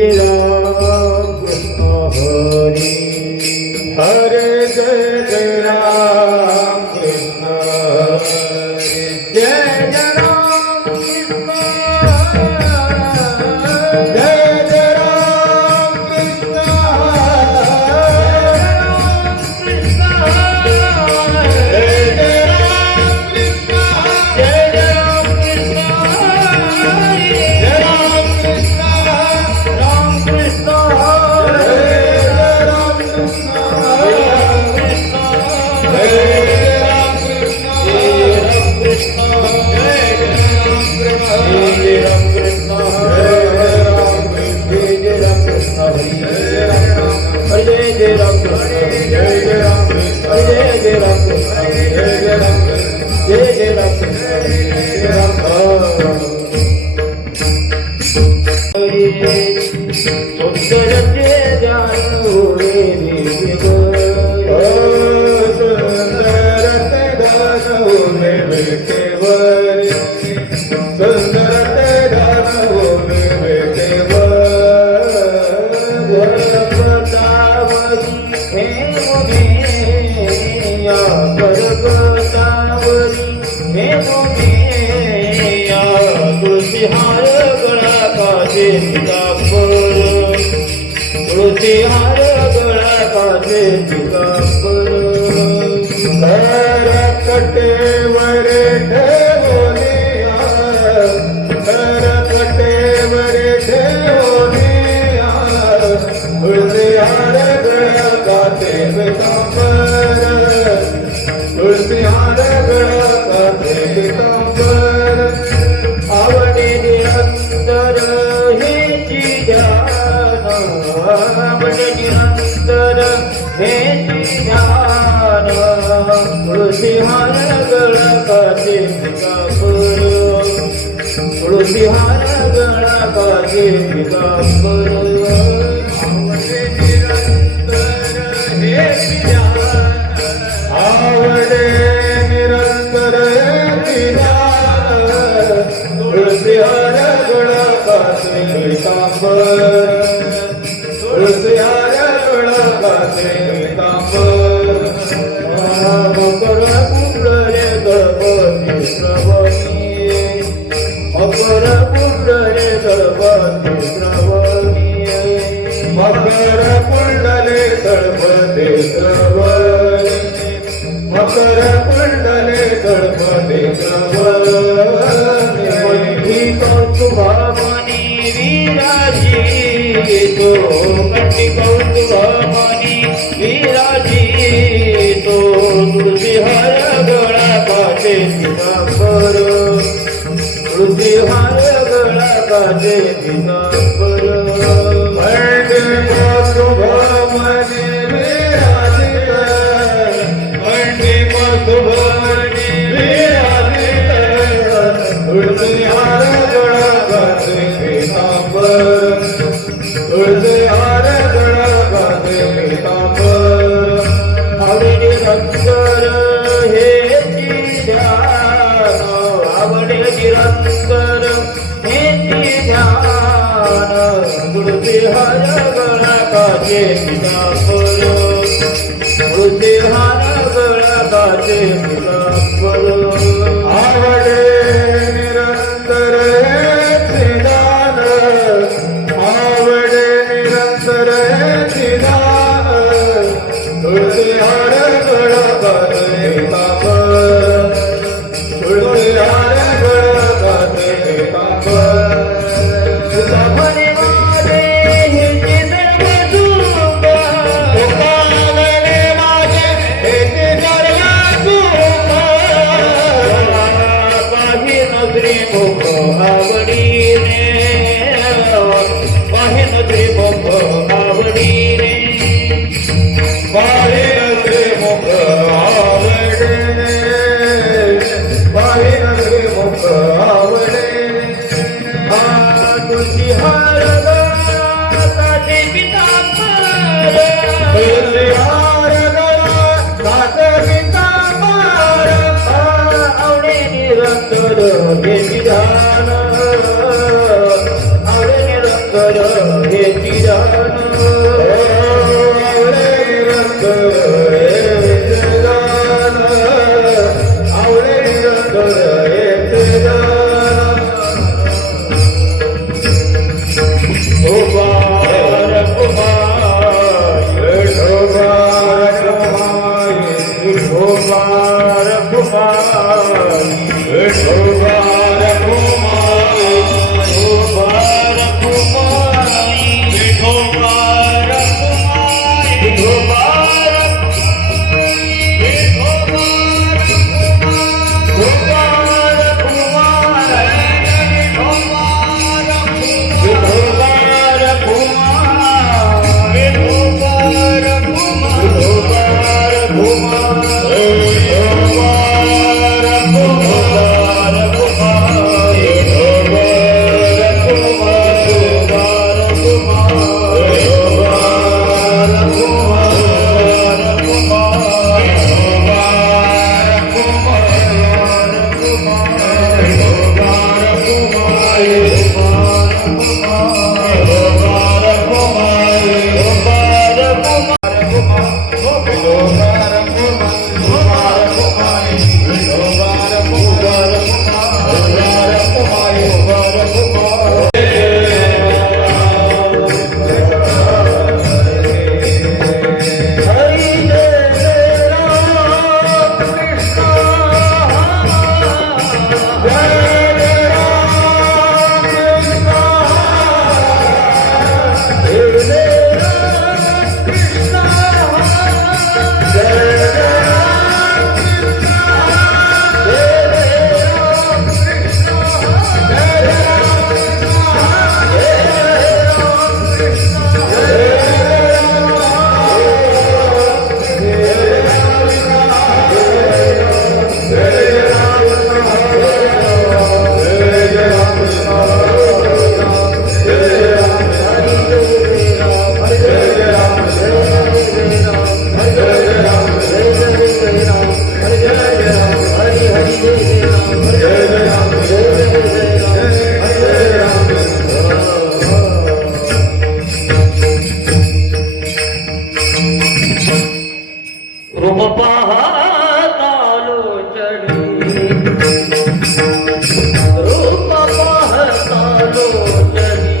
राम कृष्ण हरी हरे जय जय राम कृष्ण हरे जय जय राम कृष्ण जय जय राम कृष्ण हार गळा काचे पितांबर कटेवर ठेवलिया कटेवर ठेवलिया तुळसी हार गळा काचे पितांबर तुळसी हार गळा काचे पितांबर आवडे निरंतर हे निरंतर हे ध्यान तुळसी हार गळा काचे पितांबर तुळसी हार गळा काचे पितांबर आवडे निरंतर हे ध्यान तुळसी हार गळा काचे पितांबर तुळसी हार गळा काचे पितांबर मकर कुंडले गणपती श्रवणी मकर कुंडले गणपती श्रवणी मकर कुंडले गणपती श्रवणी मकर कुंडले गणपती श्रवणी कौतुभामणी विराजी तो कंठी कौतुभामणी विराजी तो तुळसी हार गळा काचे पितांबर तुळसी हार गळा काचे पितांबर कंठी कौतुभामणी विराजी कंठी कौतुभामणी विराजी तुळसी हार गळा काचे पितांबर तुळसी हार गळा काचे पितांबर आवडे निरंतर हे ध्यान आवडे निरंतर हे ध्यान तुळसी हार गळा काचे पितांबर तुळसी हार गळा काचे पितांबर आवडे निरंतर हे ध्यान आवडे निरंतर हे ध्यान तुळसी हार गळा काचे पितांबर तुळसी हार गळा काचे पितांबर म्हणे माझे हे चित्र मधुबा ओकावले माझे हे चित्र मधुबा काही नजरी मुख आवडीने काही नजरी मुख आवडीने बाहे नजरे मुख आवडे बाहे नजरे मुख आवडे तुळसी हार गळा काचे पितांबर तुळसी हार गळा काचे पितांबर आवडे निरंतर हे ध्यान आवडे निरंतर हे कुमार कुमार विठोबा रखुमाई कुमार कुमार विठोबा रखुमाई कुमार कुमार विठोबा रखुमाई रूप पाहता लोचनी रूप पाहता लोचनी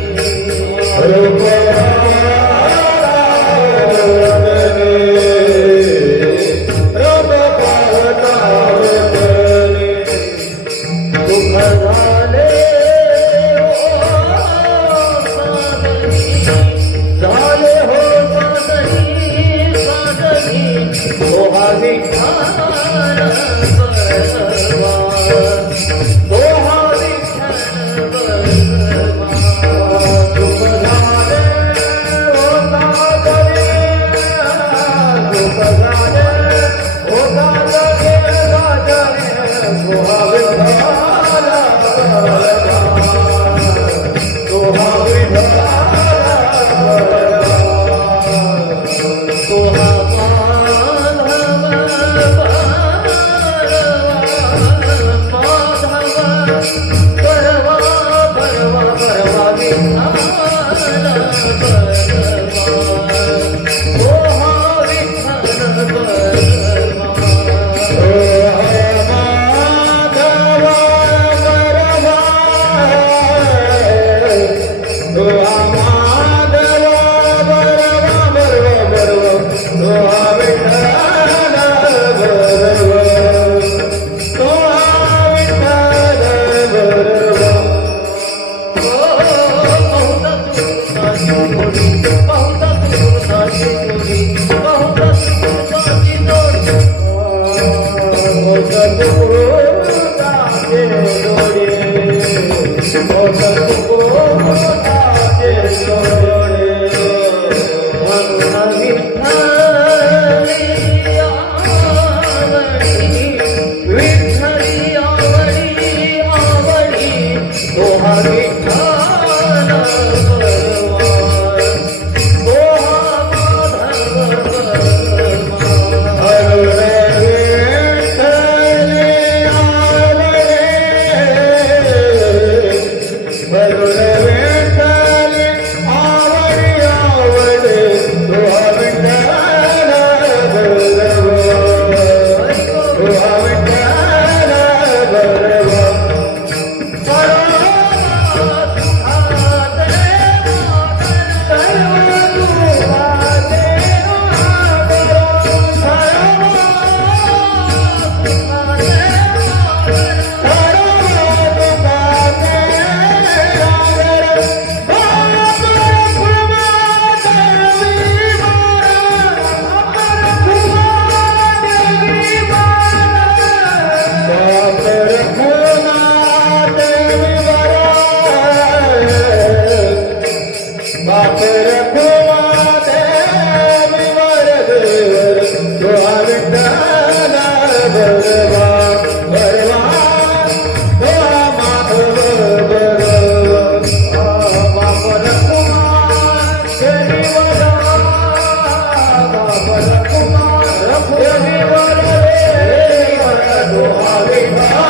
दुःख झाले झाले हो साधनी साधनी दोहा विठाल बसवा दोहा विठाल बसवा दुःख झाले हो साधनी दुःख झाले हो साधनी साधनी दोहा विठाल दोहा विठाल रखुमा देवी वरदेवर तुहा विठ्ठला बरवा बरवा तुहा माधव बरवा बाप रखुमा देवी वरा बाप रखुमा देवी वरदेवर तुहा विठ्ठला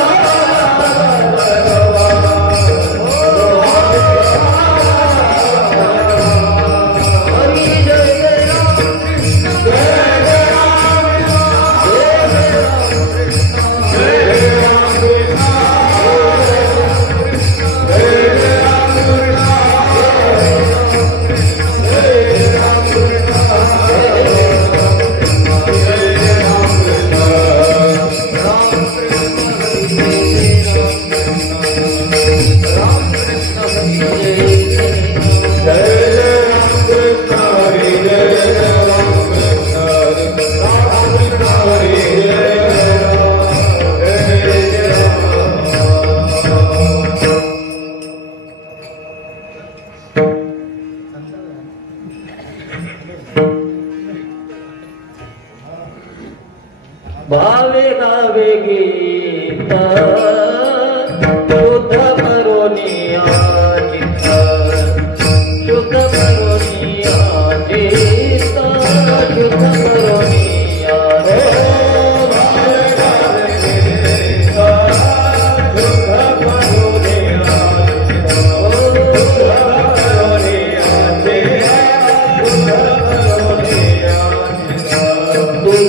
भावे गावे गीत शुद्ध करोनिया चित्त शुद्ध करोनिया चित्त शुद्ध करोनिया भावे गावे गीत शुद्ध करोनिया शुद्ध करोनिया चित्त शुद्ध करोनिया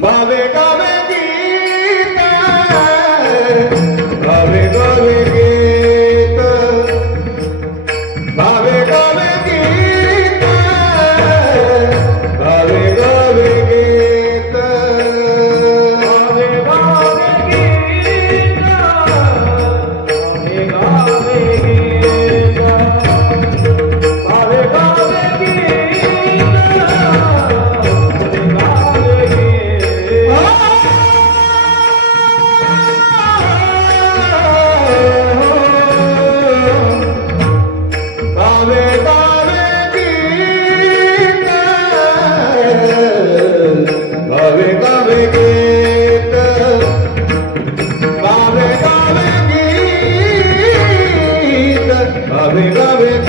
भावे गावे गीत भावे गावे गीत भावे गावे गीत भावे गावे गीत भावे गावे गीत भावे गावे गीत भावे गावे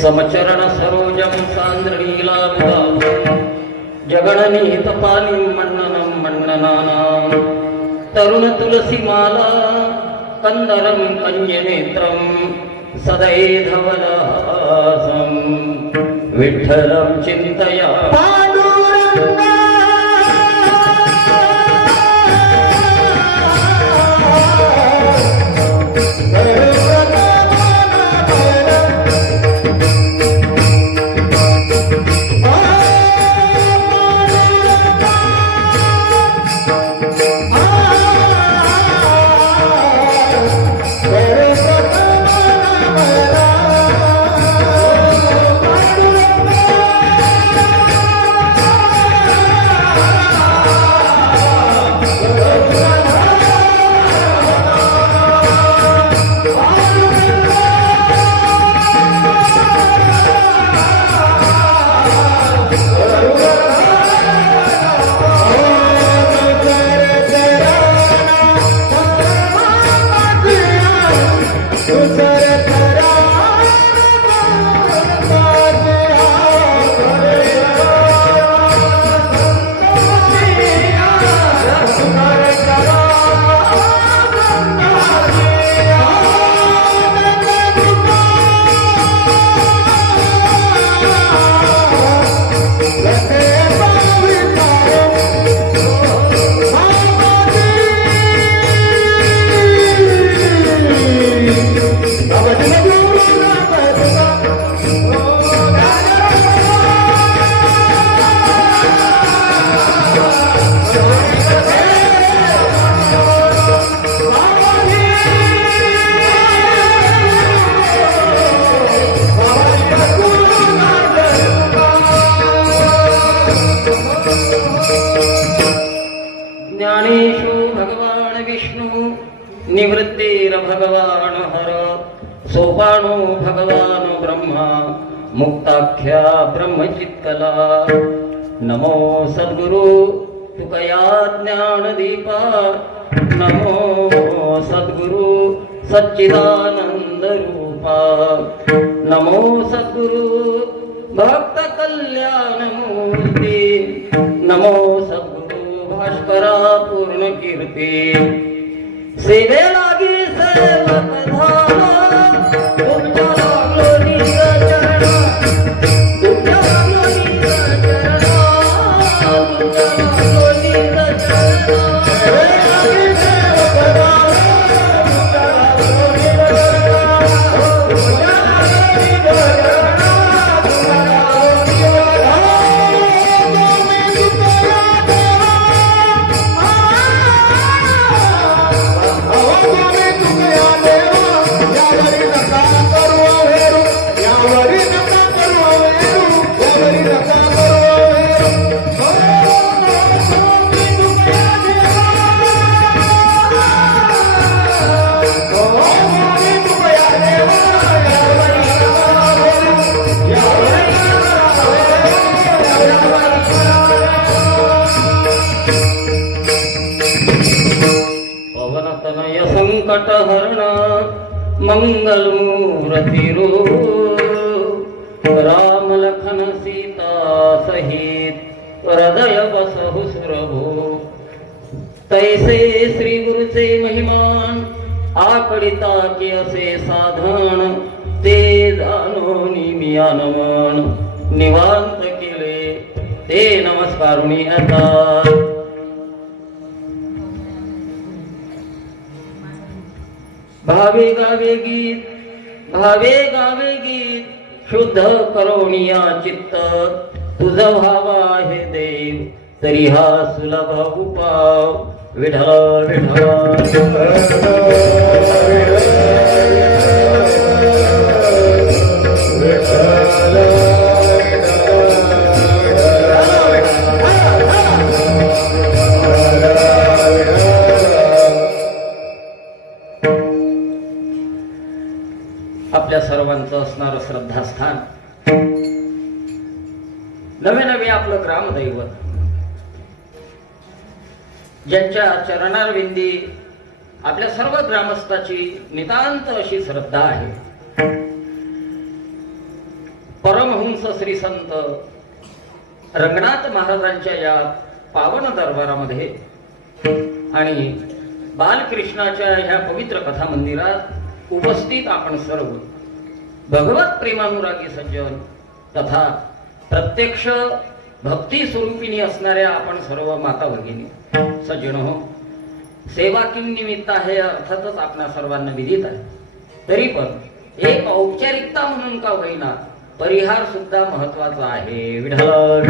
समचरण सरोजम सान्द्रनीलाभिधाम जगणनीत पालिं मण्डनं मण्डनानां तरुण तुलसीमाला कंदरं कन्यनेत्रं सदैधवलासं विठ्ठलं चिन्तया ज्ञानेषु भगवान विष्णु निवृत्तिर भगवान हर सोपानो भगवान ब्रह्मा मुक्ताख्या ब्रह्मचित्कला नमो सद्गुरु तुकया ज्ञानदीपा नमो सद्गुरु सच्चिदानंद रूपा नमो सद्गुरु भक्त कल्याण मूर्ती नमो सद्गुरु भास्करा पूर्ण कीर्ती सेवे लागी सेवक धारा तुमच्या लागलो निज चरण तुमच्या लागलो निज चरण पवनतनय संकट हरण मंगल मूर्ति राम लखन सीता सहित हृदय बसहु सुरभो तैसे श्री गुरुचे महिमान आकडिता की असे साधन ते जाणोनी मिया नमन निवांत केले ते नमस्कारुणी आता भावे गावे गीत शुद्ध करोनिया चित्त तुझ भावा हे देव तरी हा सुलभ उपाव विठ्ठल आपल्या सर्वांचं असणारं श्रद्धास्थान नवे नवे आपलं ग्रामदैवत ज्यांच्या चरणारविंदी आपल्या सर्व ग्रामस्थाची नितांत अशी श्रद्धा आहे परमहंस श्री संत रंगनाथ महाराजांच्या या पावन दरबारामध्ये आणि बालकृष्णाच्या ह्या पवित्र कथा मंदिरात उपस्थित आपण सर्व भगवत प्रेमानुरागी सज्जन तथा प्रत्यक्ष भक्ती स्वरूपिणी असणाऱ्या आपण सर्व माता भगिनी सज्जन हो सेवा किम निमित्त आहे अर्थातच आपणा सर्वांना विदित आहे तरी पण एक औपचारिकता म्हणून का होईना परिहार सुद्धा महत्वाचा आहे विठ्ठल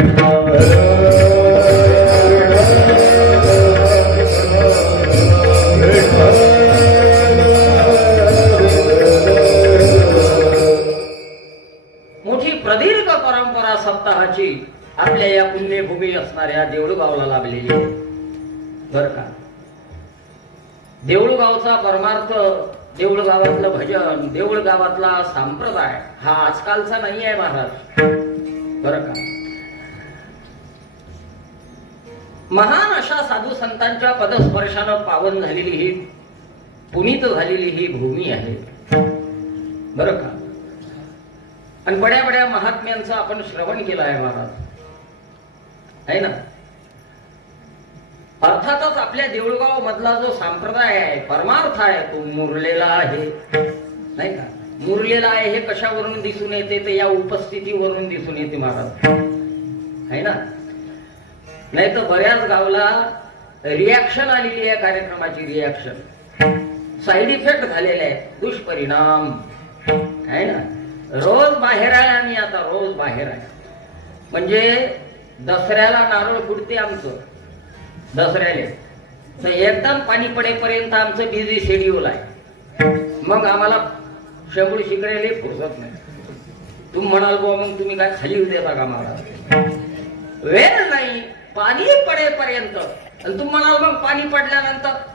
मोठी प्रदीर्घ परंपरा सप्ताहाची आपल्या या पुण्यभूमी असणाऱ्या देऊळगावला लाभलेली बर का देऊळगावचा परमार्थ देऊळगावातलं भजन देऊळगावातला संप्रदाय हा आजकालचा नाही आहे महाराज बर का महान अशा साधू संतांच्या पदस्पर्शानं पावन झालेली ही पुनीत झालेली ही भूमी आहे बर का आणि बड्या बड्या महात्म्यांचं आपण श्रवण केलं आहे महाराज आहे ना अर्थातच आपल्या देऊळगाव मधला जो संप्रदाय आहे परमार्थ आहे तो मुरलेला आहे नाही का मुरलेला आहे हे कशावरून दिसून येते ते या उपस्थितीवरून दिसून येते महाराज आहे ना नाही तर बऱ्याच गावला रिॲक्शन आलेली आहे कार्यक्रमाची रिॲक्शन साईड इफेक्ट झालेले आहे दुष्परिणाम आहे ना रोज बाहेर आहे आणि आता रोज बाहेर आहे म्हणजे दसऱ्याला नारळ फुटते आमचं दसऱ्याले तर एकदम पाणी पडेपर्यंत आमचं बिझी शेड्यूल आहे मग आम्हाला शेंबूड शिकरायला फुरसत नाही तुम्ही म्हणाल बुवा मग तुम्ही काय खाली देता का मला वेळ नाही पाणी पडेपर्यंत आणि तुम्ही म्हणाल मग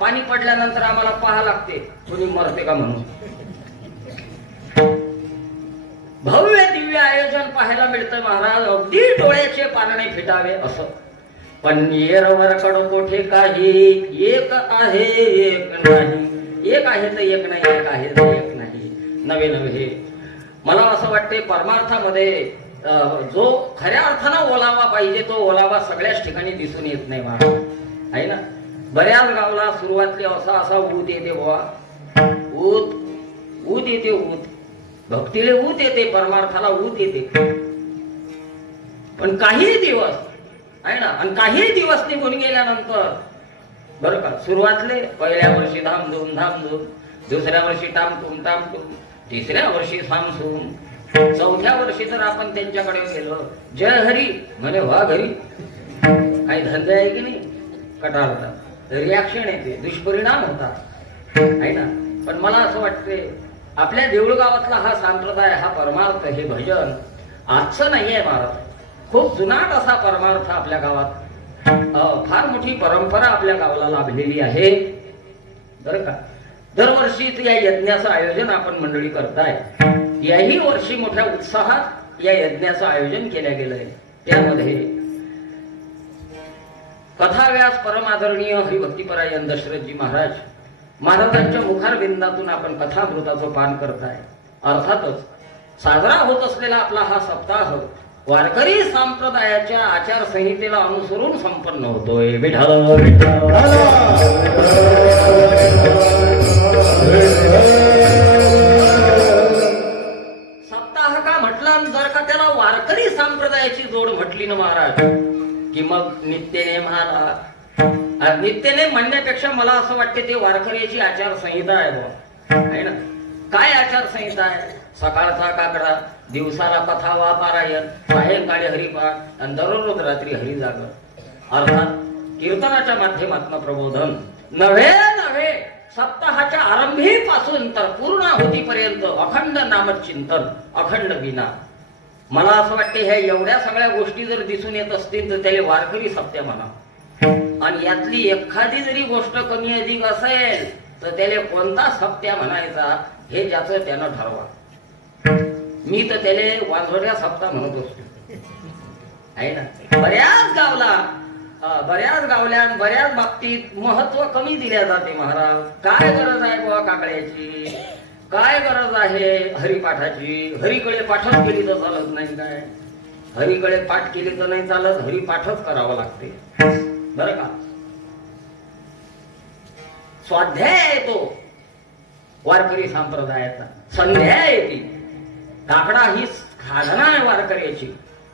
पाणी पडल्यानंतर आम्हाला पाहा लागते कोणी मरते का म्हणून भव्य दिव्य आयोजन पाहायला मिळतं महाराज अगदी डोळ्याचे पारणे फिटावे असं पण येरवर कडकोठे काही एक आहे एक नाही एक आहे तर एक नाही एक आहे तर एक नाही नवे नवे मला असं वाटते परमार्थामध्ये जो खऱ्या अर्थानं ओलावा पाहिजे तो ओलावा सगळ्याच ठिकाणी दिसून येत नाही महाराज आहे ना बऱ्याच गावला सुरुवातले असा ऊत येते बुवा ऊत येते ऊत भक्तीले ऊत येते परमार्थाला ऊत येते पण काही दिवस आहे ना आणि काही दिवस निघून गेल्यानंतर बरं का सुरुवातले पहिल्या वर्षी धामधूम दुसऱ्या वर्षी टामटूम तिसऱ्या वर्षी सामसूम चौथ्या वर्षी जर आपण त्यांच्याकडे गेलो जय हरी म्हणे वा घरी काही धंदे आहे की नाही कटाळतात रिॲक्शन येते दुष्परिणाम होतात आहे ना पण मला असं वाटते आपल्या देऊळगावातला हा संप्रदाय हा परमार्थ हे भजन आजचं नाहीये महाराज खूप जुनाट असा परमार्थ आपल्या गावात फार मोठी परंपरा आपल्या गावाला लाभलेली आहे बरं का दरवर्षी या यज्ञाचं आयोजन आपण मंडळी करताय याही वर्षी मोठ्या उत्साहात या यज्ञाचं आयोजन केलं गेलंय त्यामध्ये कथाव्यास परमादरणीय हरिभक्तीपरायण दशरथजी महाराजांच्या मुखारविंदातून आपण कथामृताचं पान करताय. अर्थातच साजरा होत असलेला आपला हा सप्ताह वारकरी संप्रदायाच्या आचारसंहितेला अनुसरून संपन्न होतोय. विठ्ठल सप्ताह का म्हटलं, जर का त्याला वारकरी संप्रदायाची जोड म्हटली ना महाराज, की मग नित्यनेम आला. नित्यनेम म्हणण्यापेक्षा मला असं वाटते ते वारकऱ्याची आचारसंहिता आहे आहे ना. काय आचारसंहिता आहे? सकाळचा काकडा, दिवसाला कथा वा पारायण, सायंकाळी हरिपाठ आणि दररोज रात्री हरिजागर. अर्थात कीर्तनाच्या माध्यमातून प्रबोधन. नव्हे नव्हे सप्ताहाच्या आरंभीपासून तर पूर्णाहुतीपर्यंत अखंड नामचिंतन, अखंड विना. मला असं वाटते ह्या एवढ्या सगळ्या गोष्टी जर दिसून येत असतील तर त्याला वारकरी सप्त्या म्हणा. आणि यातली एखादी जरी गोष्ट कमी अधिक असेल तर त्याला कोणता सप्त्या म्हणायचा हे ज्याचं त्यानं ठरवा. मी तर त्याला वांझोड्या सप्ताह म्हणत असतो आहे ना. बऱ्याच गावल्या बऱ्याच बाबतीत महत्व कमी दिल्या जाते महाराज. काय गरज आहे बुवा काकड्याची, काय गरज आहे हरिपाठाची? हरीकडे पाठच केली तर चालत नाही काय? हरीकडे पाठ केली तर नाही चालत, हरिपाठच करावं लागते बरं का. स्वाध्याय आहे तो वारकरी संप्रदायाचा. संध्या आहे ती. काकडा ही साधना आहे वारकऱ्याची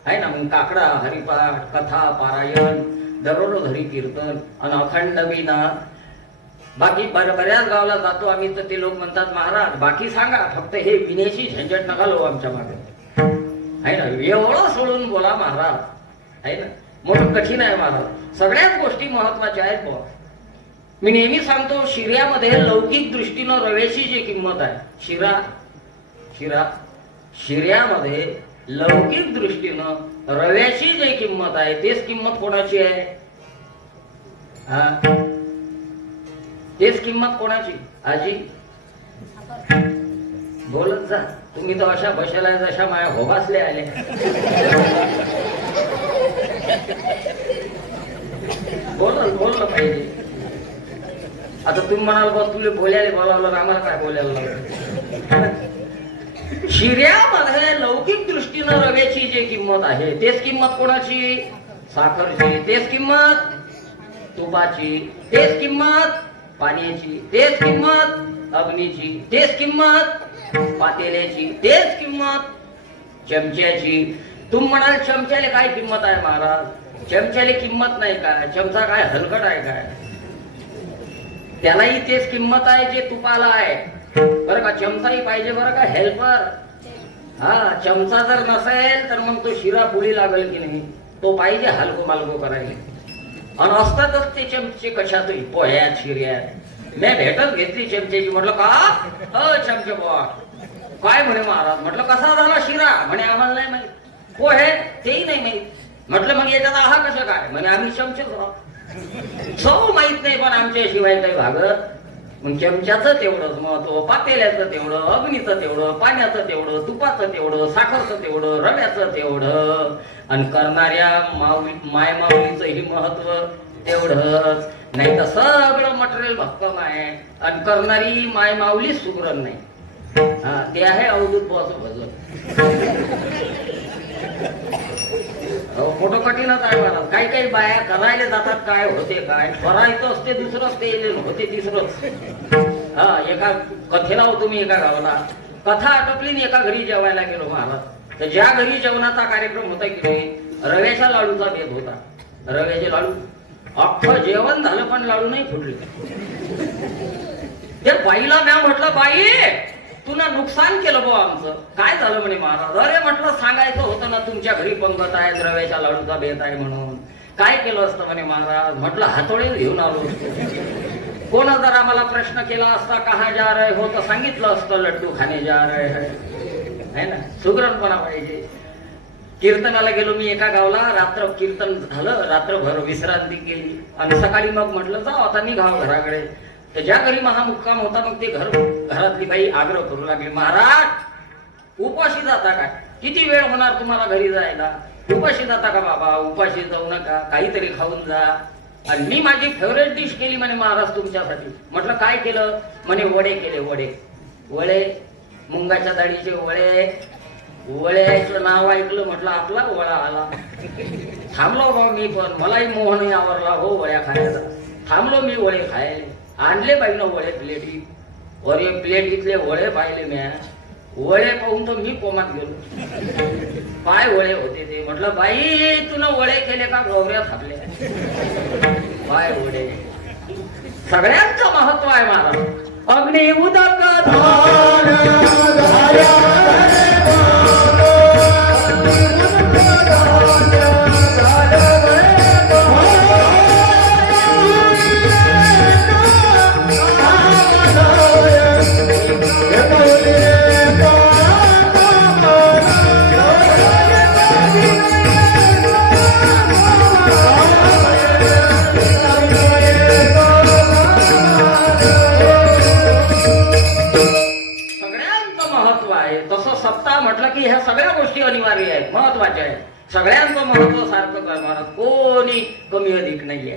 आहे ना. मग काकडा, हरिपाठ, कथा, पारायण, दररोज हरी कीर्तन आणि अखंड विना. बाकी बऱ्याच गावाला जातो आम्ही तर ते लोक म्हणतात महाराज बाकी सांगा, फक्त हे विनेची झंझट नका लो आमच्या मागे आहे ना. एवढं सोडून बोला महाराज आहे ना. मोठं कठीण आहे महाराज. सगळ्याच गोष्टी महत्वाच्या आहेत बुवा. मी नेहमी सांगतो शिऱ्यामध्ये लौकिक दृष्टीनं रव्याची जी किंमत आहे, शिऱ्यामध्ये लौकिक दृष्टीनं रव्याची जी किंमत आहे तेच किंमत कोणाची आहे? तेच किंमत कोणाची? आजी बोलत जा. तुम्ही तर अशा बशाला जशा माया होबासले आले. बोललं पाहिजे. आता तुम्ही म्हणाल बस तुला बोलायला बोलावलं, आम्हाला काय बोलायला लागलं? शिऱ्यामध्ये लौकिक दृष्टीनं रव्याची जी किंमत आहे तेच किंमत कोणाची? साखरची. तेच किंमत तुपाची. तेच किंमत पाण्याची. तेच किंमत अग्नीची. तेच किंमत पातेल्याची. तेच किंमत चमच्याची. तुम्ही म्हणाल चमच्याला काय किंमत आहे महाराज? चमच्याला किंमत नाही काय? चमचा काय हलकट आहे काय? त्यालाही तेच किंमत आहे जे तुपाला आहे बरं का. चमचाही पाहिजे बरं का, हेल्पर. हा चमचा जर नसेल तर मग तो शिरा पुढी लागेल की नाही? तो पाहिजे हलको मालको करायला. आणि असतातच ते चमचे कशातही, पोह्यात, शिर्यात. मी भेटत घेतली चमच्याची. म्हटलं का चमचे बुवा काय म्हणे महाराज? म्हटलं कसा झाला शिरा? म्हणे आम्हाला नाही माहित. पोहे तेही नाही माहित. म्हटलं मग याच्यात आहा कसं काय? म्हणे आम्ही चमचे सौ माहित नाही पण आमच्या शिवाय काही भागत. मग चमच्याचं तेवढंच महत्व, पातेल्याचं तेवढं, अग्नीचं तेवढं, पाण्याचं तेवढं, तुपाचं तेवढं, साखरचं तेवढं, रव्याचं तेवढं, आणि करणाऱ्या माय माऊलीचंही महत्व तेवढंच. नाही तर सगळं मटेरियल भक्कम आहे आणि करणारी माय माऊली सुगरण नाही. हा ते आहे अवधूत बुवाचं भजन. फोटो कठीणच आहे मला. काही काही बाया करायला जातात काय होते काय? करायचं असते दुसरंच, ते होते तिसरंच. हा एका कथेला होतो मी एका गावाला. कथा आटोपली एका घरी जेवायला गेलो महाराज. तर ज्या घरी जेवणाचा कार्यक्रम होता की नाही, रव्याच्या लाडूचा बेत होता. रव्याचे लाडू अख्खं जेवण झालं पण लाडू नाही फुटले. त्या बाईला म्या म्हटलं बाई तुला नुकसान केलं बुवा आमचं. काय झालं म्हणे महाराज? अरे म्हटलं सांगायचं होतं ना तुमच्या घरी पंगत आहे, रव्याच्या लाडूचा बेत आहे म्हणून. काय केलं असतं म्हणे महाराज? म्हटलं हातोडे घेऊन आलो. कोण जर आम्हाला प्रश्न केला असता कहा जा रहे हो तर सांगितलं असतं लड्डू खाणे जा रहे है ना. सुगरणपणा पाहिजे. कीर्तनाला गेलो मी एका गावला. रात्र कीर्तन झालं, रात्रभर विश्रांती केली आणि सकाळी मग म्हटलं जाऊ आता निघाव घराकडे. तर ज्या घरी महामुक्काम होता मग ते घरातली बाई आग्रह करू लागली, महाराज उपाशी जाता काय? किती वेळ होणार तुम्हाला घरी जायला? उपाशी जाता का बाबा? उपाशी जाऊ नका, काहीतरी खाऊन जा. आणि मी माझी फेवरेट डिश केली म्हणे महाराज तुमच्यासाठी. म्हटलं काय केलं? म्हणे वडे केले. वडे मुंगाच्या डाळीचे वडे. वड्याचं नाव ऐकलं म्हटलं आपला वडा आला. थांबलो बा मी पण, मलाही मोहन आवरला हो वड्या खायला. थांबलो मी वडे खायले. आणले बाईनं वडे प्लेटी. अरे प्लेट इथले वडे पाहिले म्या. वडे पाहून तर मी कोमात गेलो. काय वडे होते ते? म्हटलं बाई तुला वडे केले का गौऱ्या थांबले? काय वडे? सगळ्यांचं महत्व आहे महाराज. अग्नी उदक धान म्हटलं की ह्या सगळ्या गोष्टी अनिवार्य आहेत, महत्वाच्या आहेत. सगळ्यांचं महत्व सारखं करणार, कोणी कमी अधिक नाहीये.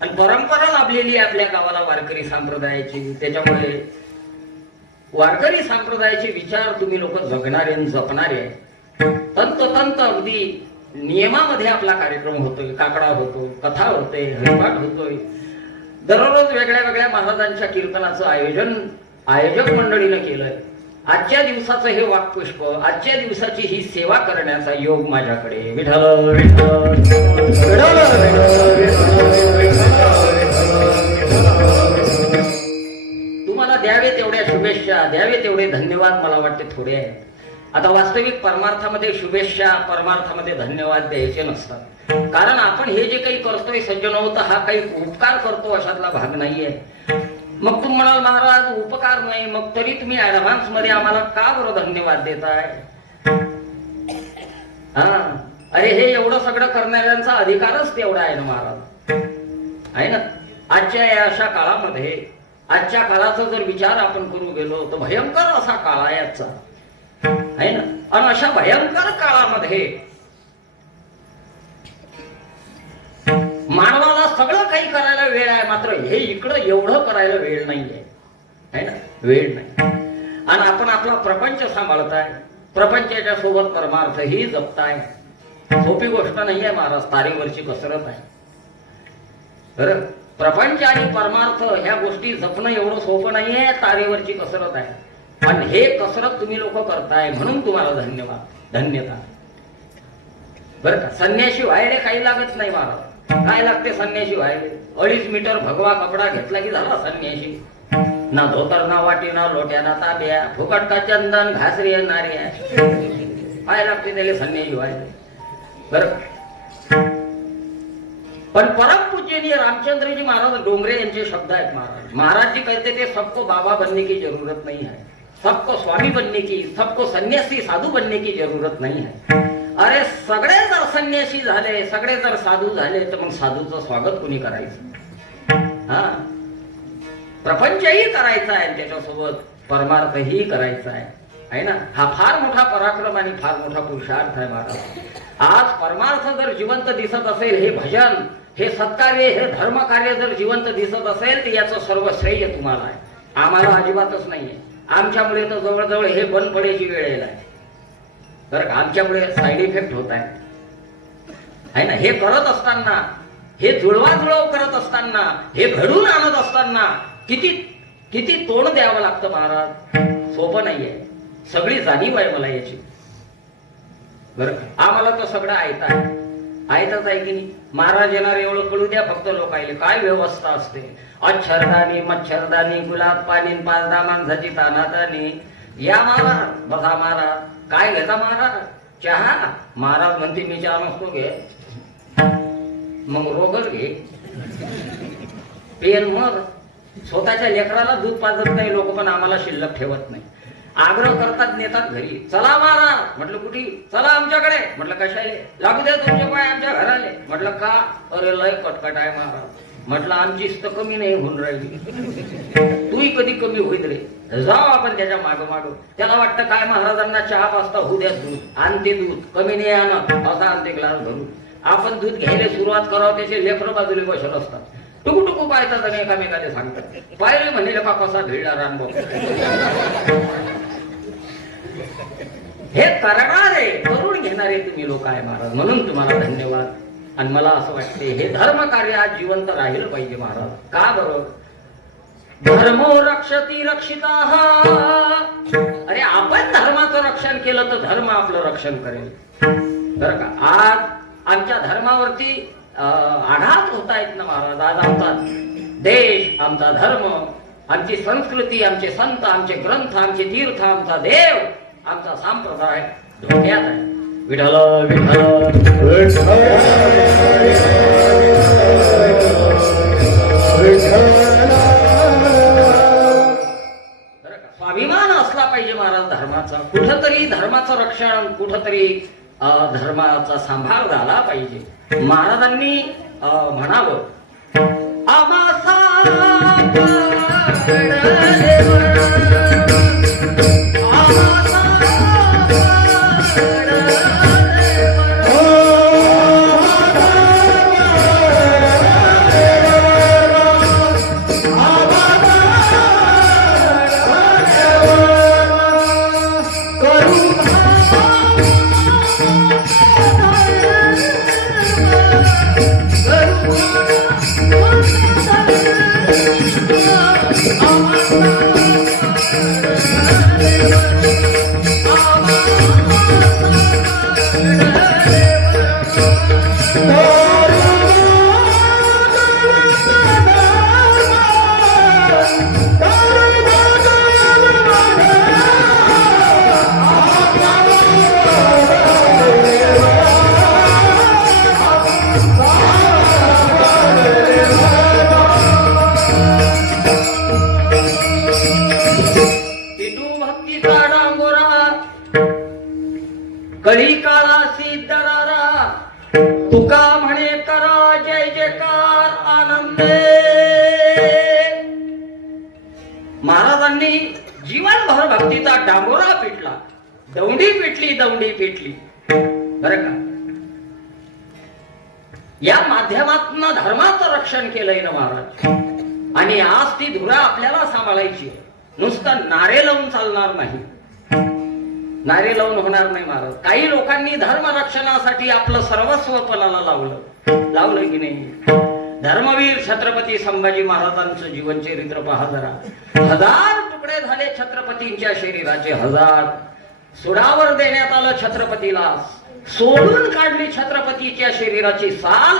आणि परंपरा लाभलेली आहे आपल्या गावाला वारकरी संप्रदायाची. त्याच्यामुळे वारकरी संप्रदायाचे विचार तुम्ही लोक जगणारे आणि जपणारे आहे. तंतोतंत अगदी नियमामध्ये आपला कार्यक्रम होतोय, काकडा होतो, कथा होते, हरिपाठ होतोय. दररोज वेगळ्या वेगळ्या महाराजांच्या कीर्तनाचं आयोजक मंडळीनं केलंय. आजच्या दिवसाचं हे वाक्पुष्प, आजच्या दिवसाची ही सेवा करण्याचा योग माझ्याकडे. विठ्ठल विठ्ठल तुम्हाला द्यावे तेवढ्या शुभेच्छा, द्यावे तेवढे धन्यवाद मला वाटते थोडे आहेत. आता वास्तविक परमार्थामध्ये शुभेच्छा, परमार्थामध्ये धन्यवाद द्यायचे नसतात. कारण आपण हे जे काही करतोय सज्जनो, तर हा काही उपकार करतो अशातला भाग नाहीये. मग तुम्ही म्हणाल महाराज उपकार नाही, मग तरी तुम्ही ऍडव्हान्स मध्ये आम्हाला का बरं धन्यवाद देताय? अरे हे एवढं सगळं करणाऱ्यांचा अधिकारच तेवढा आहे ना महाराज, आहे ना. आजच्या या अशा काळामध्ये, आजच्या काळाचा जर विचार आपण करू गेलो तर भयंकर असा काळ आहे आजचा, आहे ना. आणि अशा भयंकर काळामध्ये मानवाला सगळं काही करायला वेळ आहे, मात्र हे इकडं एवढं करायला वेळ नाहीये, है ना, वेळ नाही. आणि आपण आपला प्रपंच सांभाळताय, प्रपंचाच्या सोबत परमार्थ ही जपताय. सोपी गोष्ट नाहीये महाराज, तारेवरची कसरत आहे. बरं, प्रपंच आणि परमार्थ ह्या गोष्टी जपणं एवढं सोपं नाहीये, तारेवरची कसरत आहे. पण हे कसरत तुम्ही लोक करताय म्हणून तुम्हाला धन्यवाद, धन्यता. बरं का, संन्याशी व्हायला काही लागत नाही महाराज. काय लागते संन्याशी व्हायला? 2.5 मीटर भगवा कपडा घेतला की झाला संन्याशी. ना धोतर ना वाटी ना लोट्या ना ताब्या, फुकट का चंदन घासरी नार्या. काय लागते त्याला संन्याशी व्हायला? बरं, पण परमपूजनीय रामचंद्रजी महाराज डोंगरे यांचे शब्द आहेत महाराज. महाराज जी कहते थे सबको बाबा बनने की जरूरत नहीं है, सबको स्वामी बनने की, सबको सन्यासी साधू बनने की जरूरत नहीं है. अरे सगळे जर संन्यासी झाले, सगळे जर साधू झाले, तर मग साधूचं स्वागत कोणी करायचं? हा, प्रपंचही करायचा आहे, त्याच्यासोबत परमार्थही करायचा आहे ना. हा फार मोठा पराक्रम आणि फार मोठा पुरुषार्थ आहे महाराज. आज परमार्थ जर जिवंत दिसत असेल, हे भजन, हे सत्कार्य, हे धर्मकार्य जर जिवंत दिसत असेल, तर याचं सर्व श्रेय तुम्हाला आहे, आम्हाला अजिबातच नाहीये. आमच्यामुळे तर जवळजवळ हे बंद पडायची वेळ येईल आहे. बरं, आमच्यामुळे साईड इफेक्ट होत आहे ना. हे करत असताना, हे जुळवाजुळव करत असताना, हे घडून आणत असताना किती किती तोंड द्यावं लागतं महाराज. सोपं नाहीये, सगळी जाणीव आहे मला याची. बरं, आम्हाला तर सगळं ऐकता ऐकतच आहे की नाही. महाराज येणार एवढं कळू द्या फक्त लोकायले. काय व्यवस्था असते, अक्षरदानी मच्छरदानी गुलाब पाणी पाचदा माणसाची तानातानी. या महाराज, बसा महाराज. काय घेता महाराज? चहा? महाराज म्हणते मी चहा नसतो घे. मग रोगर घे, पेन. मग स्वतःच्या लेकराला दूध पाजत नाही लोक, पण आम्हाला शिल्लक ठेवत नाही. आग्रह करतात, नेतात घरी. चला महाराज. म्हटलं कुठे? चला आमच्याकडे. म्हटलं कशाले? लागू द्या तुमचे पाय आमच्या घराले. म्हटलं का? अरे लय कटकट आहे महाराज. म्हटलं आमचीच तर कमी नाही होऊन राहिली, तूही कधी कमी होईल रे. जाऊ आपण त्याच्या माग माग. त्याला वाटतं काय महाराजांना चहा पाचता होऊ द्या, दूध आणते, दूध कमी नाही आणत, असा आणते ग्लास भरून. आपण दूध घ्यायला सुरुवात करावं त्याचे लेकरं बाजूला बसत असतात, टुकू टुकू पाहतात आणि एकामेकाने सांगतात, पाहिले म्हणले का कसा भिडला रानबो. हे करणारे करून घेणारे तुम्ही लोक आहे महाराज, म्हणून तुम्हाला धन्यवाद. आणि मला असं वाटते हे धर्म कार्य आज जिवंत राहिलं पाहिजे महाराज. का बरं? धर्मो रक्षती रक्षिताः. अरे आपण धर्माचं रक्षण केलं तर धर्म आपलं रक्षण करेल बरं का. आज आमच्या धर्मावरती आघात होत आहेत ना महाराज. आज आमचा देश, आमचा धर्म, आमची संस्कृती, आमचे संत, आमचे ग्रंथ, आमचे तीर्थ, आमचा देव, आमचा संप्रदाय धोक्यात आहे. विठ्ठल स्वाभिमान असला पाहिजे महाराज धर्माचा. कुठंतरी धर्माचं रक्षण, कुठंतरी धर्माचा सांभाळ झाला पाहिजे. महाराजांनी म्हणावं कळी काळासी दरारा तुका म्हणे करा जय जयकार आनंदे. महाराजांनी जीवनभर भक्तीचा डांगोरा पिटला, दौंडी पिटली बरं का. या माध्यमातून धर्माचं रक्षण केलंय ना महाराज. आणि आज ती धुरा आपल्याला सांभाळायची. नुसतं नारे लावून चालणार नाही, नारे लावून होणार नाही महाराज. काही लोकांनी धर्म रक्षणासाठी आपलं सर्वस्व पणाला लावलं की नाही. धर्मवीर छत्रपती संभाजी महाराजांचं जीवन चरित्र पहा जरा. 1000 तुकडे झाले छत्रपतींच्या शरीराचे, 1000 सुडावर देण्यात आलं छत्रपतीला. सोडून काढली छत्रपतीच्या शरीराची साल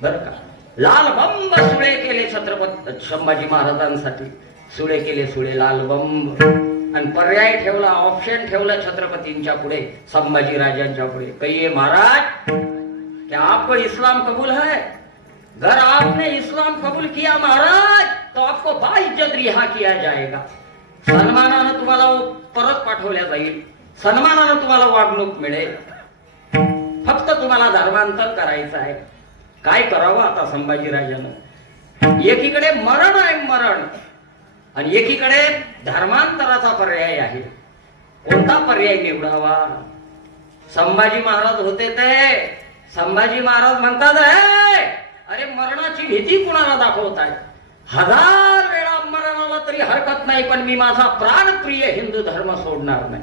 बर का. लाल बंब सुळे केले छत्रपती संभाजी महाराजांसाठी. सुळे केले, सुळे लाल बंब. आणि पर्याय ठेवला, ऑप्शन ठेवलं छत्रपतींच्या पुढे, संभाजी राजांच्या पुढे. कहिए महाराज क्या आपको इस्लाम कबूल है? अगर आपने इस्लाम कबूल किया महाराज तो आपको बाइज्जत रिहा किया जाएगा. सन्मानानं तुम्हाला परत पाठवल्या जाईल, सन्मानानं तुम्हाला वागणूक मिळेल. फक्त तुम्हाला धर्मांतर करायचं आहे. काय करावं आता संभाजी राजानं? एकीकडे मरण आहे, मरण, आणि एकीकडे धर्मांतराचा पर्याय आहे. कोणता पर्याय निवडावा? संभाजी महाराज होते ते संभाजी महाराज म्हणतात अरे मरणाची भीती कुणाला दाखवताय? 1000 वेळा मरण आला तरी हरकत नाही, पण मी माझा प्राणप्रिय हिंदू धर्म सोडणार नाही.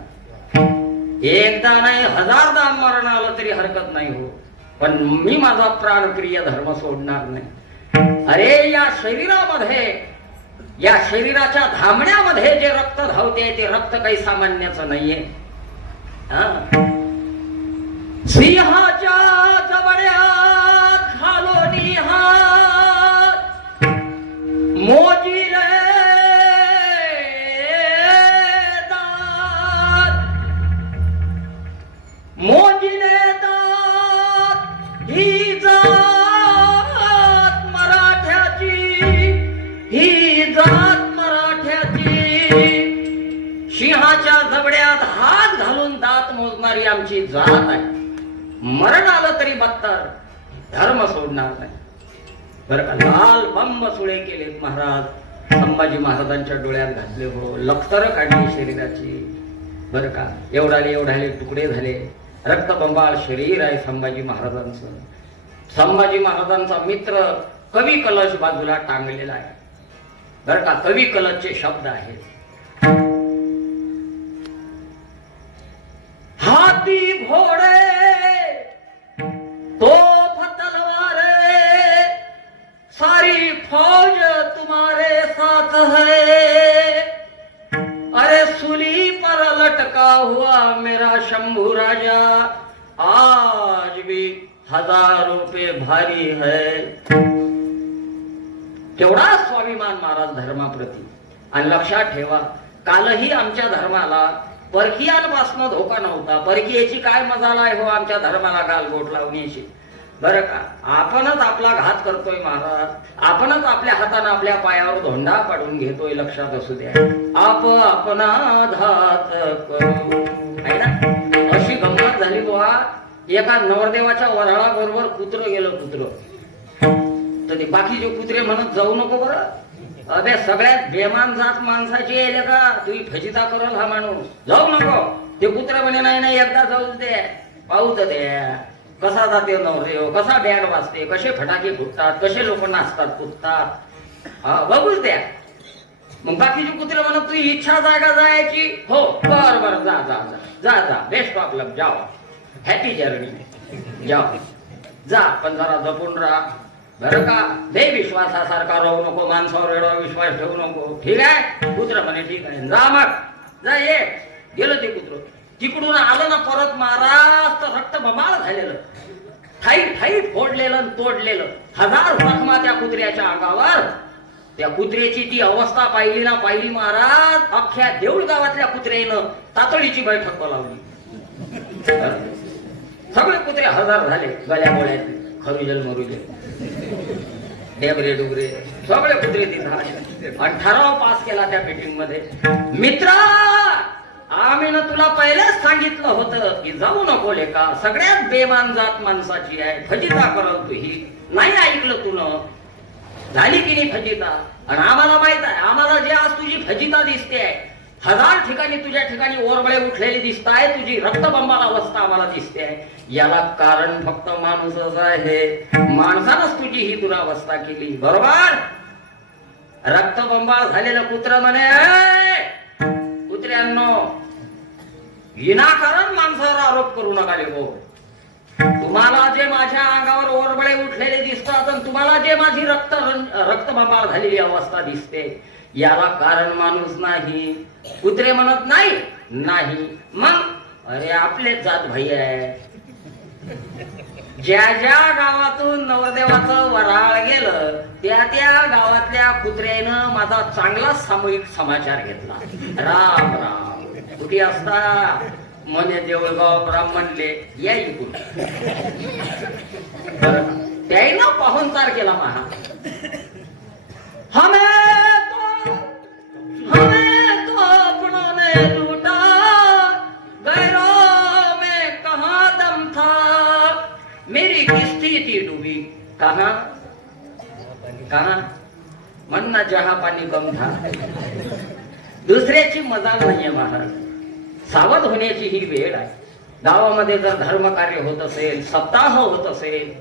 एकदा नाही 1000दा मरण आलं तरी हरकत नाही हो, पण मी माझा प्राणप्रिय धर्म सोडणार नाही. अरे या शरीरामध्ये, या शरीराच्या धामण्यामध्ये जे रक्त धावते ते रक्त काही सामान्याचं नाहीये. सिंहाच्या जबड्यात घालोनी हात मोजीले दात, मोजीले दात ही जात मराठ्याची, ही जात मराठ्याची. सिंहाच्या जबड्यात हात घालून दात मोजणारी आमची जात आहे. मरण आलं तरी बत्तर, धर्म सोडणार नाही बरं का. लाल बंब सुळे केलेत महाराज. संभाजी महाराजांच्या डोळ्यात घातले हो, लखतर काढली शरीराची बरं का. एवढाले तुकडे झाले. रक्तबंबाळ शरीर आहे संभाजी महाराजांचं. संभाजी महाराजांचा मित्र कवी कलश बाजूला टांगलेला आहे बरं का. कवी कलशचे शब्द आहेत, हाथी घोड़े तोप तलवारें सारी फौज तुम्हारे साथ है, अरे सूली पर लटका हुआ मेरा शंभू राजा आज भी हजारों पे भारी है. केवढा स्वाभिमान महाराज धर्माप्रती. आणि लक्षात ठेवा, कालही आमच्या धर्माला परकीयांपासून धोका नव्हता. परकीयाची काय मजाल आहे हो आमच्या धर्माला गालबोट लावण्याची बरं का. आपणच आपला घात करतोय महाराज, आपणच आपल्या हाताने आपल्या पायावर धोंडा पाडून घेतोय. लक्षात असू द्या, आप आपणा घात करू आहे ना. अशी गंमत झाली बुवा, एका नवरदेवाच्या वराळाबरोबर कुत्र गेलं. कुत्र तर ते बाकीचे कुत्रे म्हणत जाऊ नको बरं, अबे सगळ्यात बेमान जात माणसाची येईल का, तुझी फजिता करल हा माणूस, जाऊ नको. ते कुत्रा म्हणे नाही नाही एकदा जाऊच दे, पाहू तर द्या कसा जाते नवरदेव, कसा बँड वाजते, कसे फटाके फुटतात, कसे लोक नाचतात कुदतात, हा बघूच द्या. मग बाकीचे कुत्रे म्हणत तुझी इच्छा जागा जायची, हो बर बर जा जा जा जा जा बेस्ट ऑफ लक, जाओ हॅपी जर्नी, जाओ जा, पण जरा जपून राहा बरं का. दे विश्वासासारखा राहू नको, माणसावर एवढा विश्वास ठेवू नको. ठीक आहे कुत्र म्हणे ठीक आहे, जा मग जा ये. गेलं ते कुत्र, तिकडून आलं ना परत महाराज तर रक्त बबाळ झालेलं, ठाई ठाई फोडलेलं तोडलेलं, हजार जखमा त्या कुत्र्याच्या अंगावर. त्या कुत्र्याची ती अवस्था पाहिली ना पाहिली महाराज, अख्ख्या देऊळ गावातल्या कुत्र्यानं तातडीची बैठक बोलावली. सगळे कुत्रे हजार झाले, गळ्या गोळ्यातले, खरुजल मरुजल डेबरे डुबरे सगळे कुत्रे तिथं आले आणि ठराव पास केला त्या मीटिंग मध्ये, मित्र आम्ही ना तुला पहिलेच सांगितलं होतं की जाऊ नको लेका, सगळ्यात बेमान जात माणसाची आहे, फजिता करल तू ही. नाही ऐकलं तुला, झाली की नाही फजिता. आणि आम्हाला माहित आहे, आम्हाला जे आज तुझी फजिता दिसते आहे, हजार ठिकाणी तुझ्या ठिकाणी ओरबळे उठलेली दिसत आहे, तुझी रक्तबंबाळ अवस्था आम्हाला दिसते आहे, याला कारण फक्त माणूसच आहे. माणसानंच तुझी ही दुरावस्था केली बरोबर. रक्तबंबाळ झालेलं कुत्र म्हणे, कुत्र्यांनो विनाकारण माणसावर आरोप करू नका हो. तुम्हाला जे माझ्या अंगावर ओरबळे उठलेले दिसतात आणि तुम्हाला जे माझी रक्तबंबाळ झालेली अवस्था दिसते, याला कारण माणूस नाही. कुत्रे म्हणत नाही नाही, मग अरे आपलेच जात भाई आहे. ज्या ज्या गावातून नवरदेवाचं वराळ गेलं त्या त्या गावातल्या कुत्र्यानं माझा चांगला सामूहिक समाचार घेतला. राम राम कुठे असता म्हणे देऊळगाव राम म्हणले या इकडून. त्यानं पाहुणचार केला महा. हमें तो अपनों ने लूटा, गैरों में कहाँ दम था, मेरी किस्ती थी डूबी कहाँ कहाँ, म्हणना जहा पाणी कम था. दुसऱ्याची मजाल नाहीये महाराज, सावध होण्याची ही वेळ आहे. गावामध्ये जर धर्मकार्य होत असेल, सप्ताह होत असेल,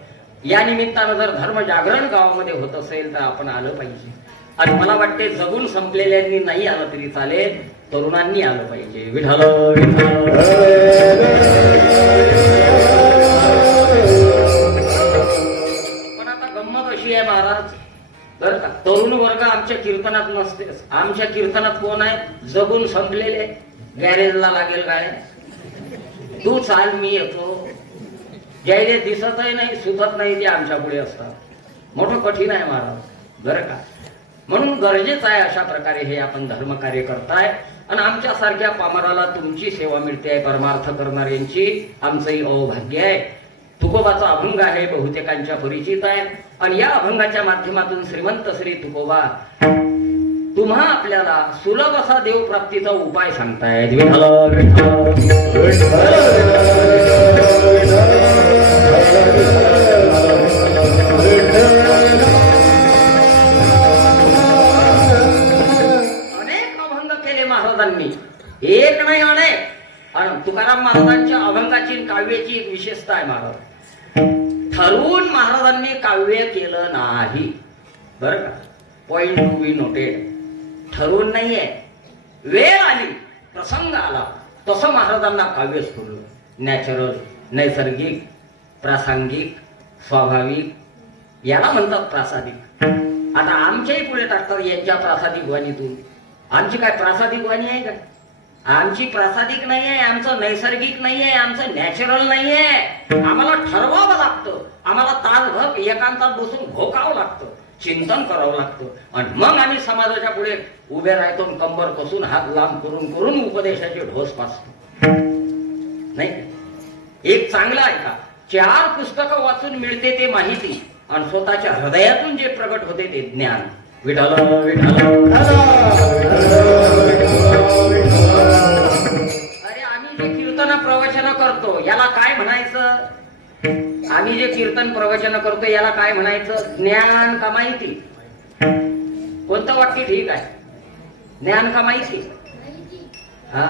या निमित्तानं जर धर्म जागरण गावामध्ये होत असेल तर आपण आलं पाहिजे. आणि मला वाटते जगून संपलेल्यांनी नाही आलं तरी चालेल, तरुणांनी आलं पाहिजे. विठ्ठल विठ्ठल. पण आता गंमत अशी आहे महाराज बर का, तरुण वर्ग आमच्या कीर्तनात नसतेच. आमच्या कीर्तनात कोण आहे, जगून संपलेले. गॅरेजला लागेल काय, तू चाल मी येतो, ज्याने दिसतही नाही सुचत नाही ते आमच्या पुढे असतात. मोठं कठीण आहे महाराज बरं का. म्हणून गरजेचं आहे अशा प्रकारे हे आपण धर्मकार्य करताय. आणि आमच्या सारख्या पामराला तुमची सेवा मिळते आहे, परमार्थ करणाऱ्यांची आमचंही अवभाग्य आहे. तुकोबाचा अभंग आहे, बहुतेकांच्या परिचित आहे. आणि या अभंगाच्या माध्यमातून श्रीमंत श्री तुकोबा तुम्हा आपल्याला सुलभ असा देव प्राप्तीचा उपाय सांगतायत. विठ्ठल अनेक अभंग केले महाराजांनी, एक नाही अनेक. आणि तुकाराम महाराजांच्या अभंगाची काव्याची महाराजांनी काव्य केलं नाही. बरं का, पॉइंट टू बी नोटेड. ठरवून नाहीये, वेळ आली, प्रसंग आला तसं महाराजांना काव्य स्फुरलं. नॅचरल, नैसर्गिक, प्रासंगिक, स्वाभाविक, याला म्हणतात प्रासादिक. आता आमच्याही पुढे टाकतात यांच्या प्रासादिक वाणीतून. आमची काय प्रासादिक वाणी आहे का? आमची प्रासादिक नाही आहे, आमचं नैसर्गिक नाही आहे, आमचं नॅचरल नाही आहे. आम्हाला ठरवावं लागतं, आम्हाला तासभर एकांतात बसून भोकावं लागतं, चिंतन करावं लागतं आणि मग आम्ही समाजाच्या पुढे उभे राहतो, कंबर कसून हात लांब करून करून उपदेशाचे ढोस पाचतो. नाही, एक चांगला आहे का, 4 पुस्तकं वाचून मिळते ते माहिती आणि स्वतःच्या हृदयातून जे प्रगट होते ते ज्ञान. विठ्ठल विठ्ठल. अरे आम्ही जे कीर्तन प्रवचन करतो याला काय म्हणायचं? आम्ही जे कीर्तन प्रवचन करतो याला काय म्हणायचं? ज्ञान का माहिती? कोणतं वाक्य ठीक आहे? ज्ञान का माहिती? हा,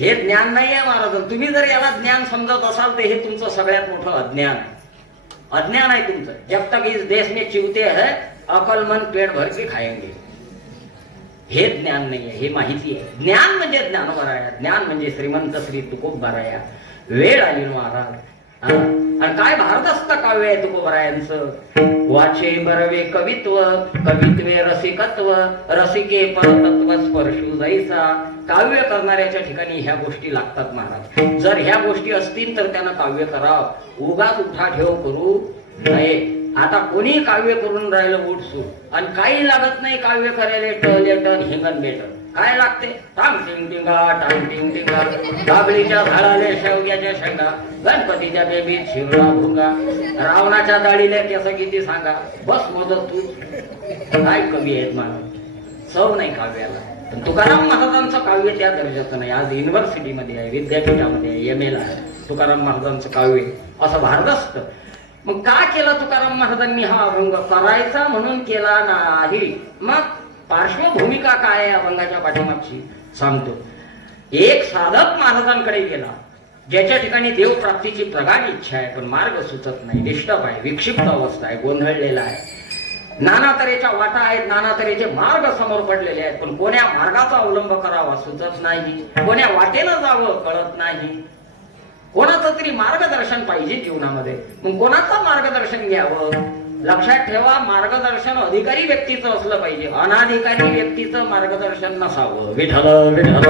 हे ज्ञान नाही आहे महाराज. तुम्ही जर याला ज्ञान समजत असाल तर हे तुमचं सगळ्यात मोठं अज्ञान आहे. अज्ञान आहे तुमचं. जब तक इस देश में चिवते हैं अकलमंद पेट भर के खाएंगे. हे ज्ञान नाहीये, हे माहिती आहे. ज्ञान म्हणजे ज्ञानोबराया, ज्ञान म्हणजे श्रीमंत श्री तुकोबराया. वेळ आली महाराज. आणि काय भारदस्त काव्य आहे तुकोबरायांचं. वाचे बरवे कवित्व, कवित्वे रसिकत्व, रसिके परतत्व स्पर्शू जायचा. काव्य करणाऱ्याच्या ठिकाणी ह्या गोष्टी लागतात महाराज. जर ह्या गोष्टी असतील तर त्यानं काव्य करावं. उगाच उठा ठेव करू नये. आता कोणी काव्य करून राहिलं उठसूट आणि काही लागत नाही काव्य करायला. टन हिंगण बेटन काय लागते? टांग टिंग टिंगा, टांग टिंग टिंगा, काबळीच्या झाडाले शेवग्याच्या शेंगा, गणपतीच्या बेबीत शिवला भुंगा, रावणाच्या दाढीला केस किती सांगा, बस मदत तू. काय कवी आहेत मानव, सव नाही काव्याला. पण तुकाराम महाराजांचं काव्य त्या दर्जाचं नाही. आज युनिव्हर्सिटीमध्ये आहे, विद्यापीठामध्ये आहे, MA ला आहे तुकाराम महाराजांचं काव्य असं भारदस्त. मग का केलं तुकाराम महाराजांनी हा अभंग? करायचा म्हणून केला नाही. मग पार्श्वभूमिका काय आहे अभंगाच्या पाठीमागची सांगतो. एक साधक महाराजांकडे गेला ज्याच्या ठिकाणी देव प्राप्तीची प्रगाढ इच्छा आहे, पण मार्ग सुचत नाही, डिस्टर्ब आहे, विक्षिप्त अवस्था आहे, गोंधळलेला आहे. नाना तऱ्हेच्या वाटा आहेत, नाना तऱ्हेचे मार्ग समोर पडलेले आहेत, पण कोण्या मार्गाचा अवलंब करावा सुचत नाही, कोण्या वाटेनं जावं कळत नाही. कोणाचं तरी मार्गदर्शन पाहिजे जीवनामध्ये. मग कोणाचं मार्गदर्शन घ्यावं? लक्षात ठेवा, मार्गदर्शन अधिकारी व्यक्तीचं असलं पाहिजे, अनाधिकारी व्यक्तीचं मार्गदर्शन नसावं. विठ्ठल विठ्ठल.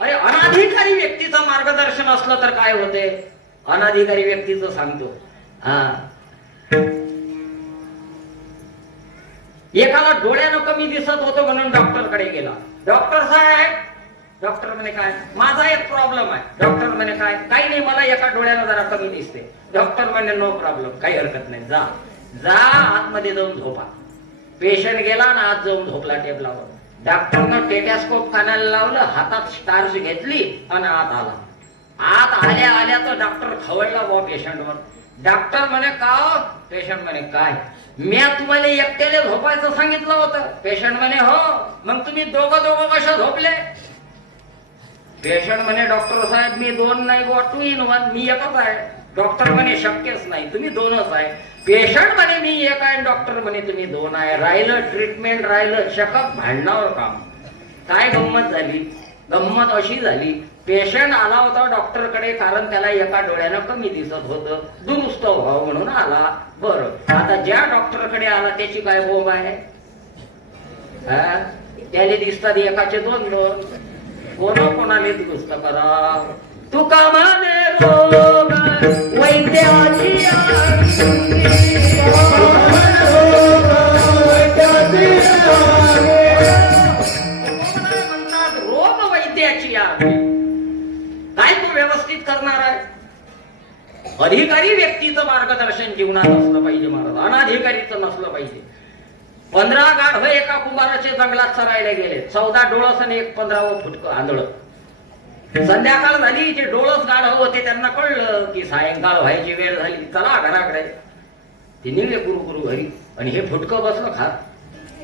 अरे अनाधिकारी व्यक्तीचं मार्गदर्शन असलं तर काय होते? अनाधिकारी व्यक्तीचं सांगतो. एकाला डोळ्यानं कमी दिसत होतं म्हणून डॉक्टरकडे गेला. डॉक्टर साहेब, डॉक्टर म्हणे काय? माझा एक प्रॉब्लेम आहे. डॉक्टर म्हणे काय? काही नाही, मला एका डोळ्यानं जरा कमी दिसते. डॉक्टर म्हणे नो प्रॉब्लेम, काही हरकत नाही, जा जा आतमध्ये जाऊन झोपा. पेशंट गेला ना आत जाऊन झोपला टेबलावर. डॉक्टरनं टेटॅस्कोप कानाला लावलं, हातात स्टार्च घेतली आणि आत आला. आत आल्या आल्या तर डॉक्टर खवळला बुवा पेशंटवर. डॉक्टर म्हणे का? पेशंट म्हणे काय? मी तुम्हाला एकट्याला झोपायचं सांगितलं होतं. पेशंट म्हणे हो. मग तुम्ही दोघं कशा झोपले? पेशंट म्हणे डॉक्टर साहेब मी 2 नाही, 2 in 1, मी एकच आहे. डॉक्टर म्हणे शक्यच नाही, तुम्ही 2च आहे. पेशंट म्हणे मी एक आहे, डॉक्टर म्हणे तुम्ही 2 आहे. राहिलं ट्रीटमेंट, राहिलं चेकअप, भांडणावर काम. काय गंमत झाली? गंमत अशी झाली, पेशंट आला होता डॉक्टरकडे कारण त्याला एका डोळ्यानं कमी दिसत होतं, दुरुस्त व्हावं म्हणून आला. बरं, आता ज्या डॉक्टरकडे आला त्याची काय बोंब आहे? त्याला दिसतात एकाचे 2. कोणाले दुरुस्त करा? तुका म्हणे रोग वैद्याची म्हणतात रोग वैद्याची आहे. काय तो व्यवस्थित करणार आहे? अधिकारी व्यक्तीचं मार्गदर्शन जीवनात असलं पाहिजे महाराज, अनाधिकारीचं नसलं पाहिजे. 15 गाढव एका कुंभाराचे जंगलात चरायला गेले. 14 डोळस आणि एक 15वं फुटकं आंधळ. संध्याकाळ झाली, जे डोळस गाढव होते त्यांना कळलं की सायंकाळ व्हायची वेळ झाली, चला घराकडे. ते निघले गुरु घरी आणि हे फुटकं बसलं खात,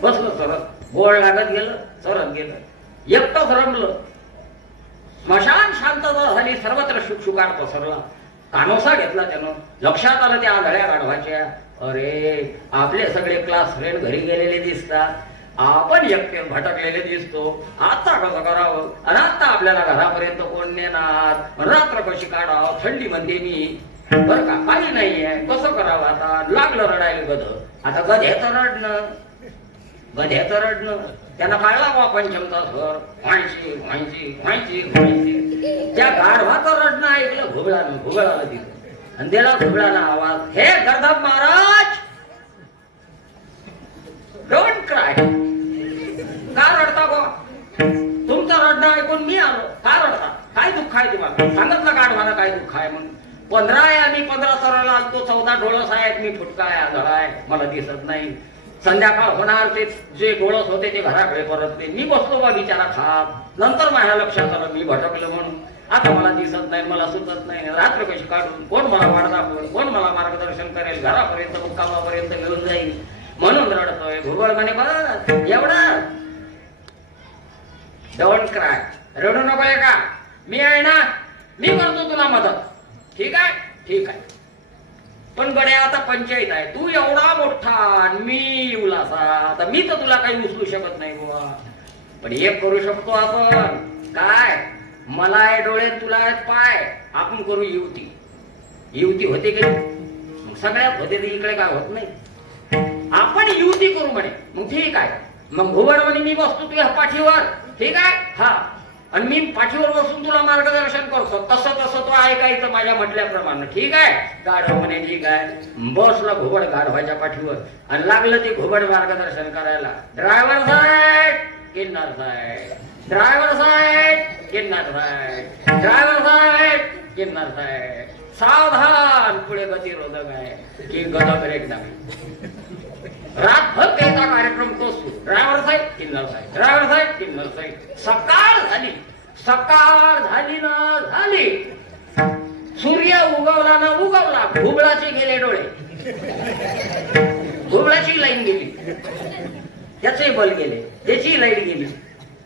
बसलं चरत. गोड लागत गेलं, चरत गेलं, एकटंच रमलं. स्मशान शांतता झाली, सर्वत्र शुकशुकाट पसरला. कानोसा घेतला त्यानं. लक्षात आलं त्या आंधळ्या गाढवाच्या, अरे आपले सगळे क्लास फ्रेंड घरी गेलेले दिसतात, आपण एकटे भटकलेले दिसतो. आता कसं करावं? आणि आता आपल्याला घरापर्यंत कोण नेणार? रात्र कशी काढावं? थंडी म्हणते मी, बरं का, काही नाहीये. कसं करावं आता? लागलं रडायला गध. आता गध्याचं रडणं त्यांना कळला बा पंचमचा स्वर, व्हायची व्हायची व्हायची व्हायची. त्या गाढवाचं रडणं ऐकलं घुबळाला तिथं, आणि त्याला घुबळाला आवाज, हे गर्दभ महाराज, डोंट क्राय. का रडता बा? तुमचं रडणं ऐकून मी आलो. का रडता? काय दुःख आहे तुम्हाला? सांगितलं गाढवाला काय दुःख आहे म्हणून. 15 आहे आणि 15 तराला आलतो, 14 डोळस आहेत, मी फुटका आहे, आंधळा आहे, मला दिसत नाही. संध्याकाळ होणार, ते जे डोळस होते ते घराकडे परतले. मी बसलो बा बिचारा खात. नंतर माझ्या लक्षात आलं मी भटकलो म्हणून. आता मला दिसत नाही, मला सुचत नाही, रात्र कशी काढून, कोण मला वाट दाखवेल, कोण मला मार्गदर्शन करेल, घरापर्यंत मुक्कामापर्यंत घेऊन जाईल, म्हणून रडतोय. घुबड म्हणे, बस एवढं, डोंट क्राय, रडू नको का, मी आहे ना, मी करतो तुला मदत. ठीक आहे, ठीक आहे. पण गड्या आता पंचायत आहे, तू एवढा मोठा, मी उलासा, आता मी तर तुला काही उचलू शकत नाही बुवा. पण एक करू शकतो आपण. काय? मला आहे डोळे, तुला आहेत पाय, आपण करू युती. युती होते की मग सगळ्यात होते, तर इकडे काय होत नाही. आपण युती करू म्हणे. मग ठीक आहे. मग घुबड म्हणे, मी बसतो तुझ्या पाठीवर. ठीक आहे, हा, आणि मी पाठीवर बसून तुला मार्गदर्शन करतो. तसं तसं तो ऐकायचं माझ्या म्हटल्याप्रमाणे. ठीक आहे? गाढव म्हणे, ठीक आहे. बसला घुबड गाढवाच्या पाठीवर, आणि लागलं ते घुबड मार्गदर्शन करायला. ड्रायव्हर साहेब, किन्नर साहेब, ड्रायव्हर साहेब, किन्नर साहेब, ड्रायव्हर साहेब, किन्नर साहेब, सावधान, पुढे गतिरोधक आहे की गदा ब्रेक नाही. रातभर त्याचा कार्यक्रम तोच. ड्रायव्हर साहेब, किन्नर साहेब, ड्रायव्हर साहेब, किन्नर साहेब. सकाळ झाली ना झाली. सूर्य उगवला ना उगवला. घुबडाचे गेले डोळे, घुबडाची लाईन गेली, त्याचे बल गेले, त्याची लाईट गेली.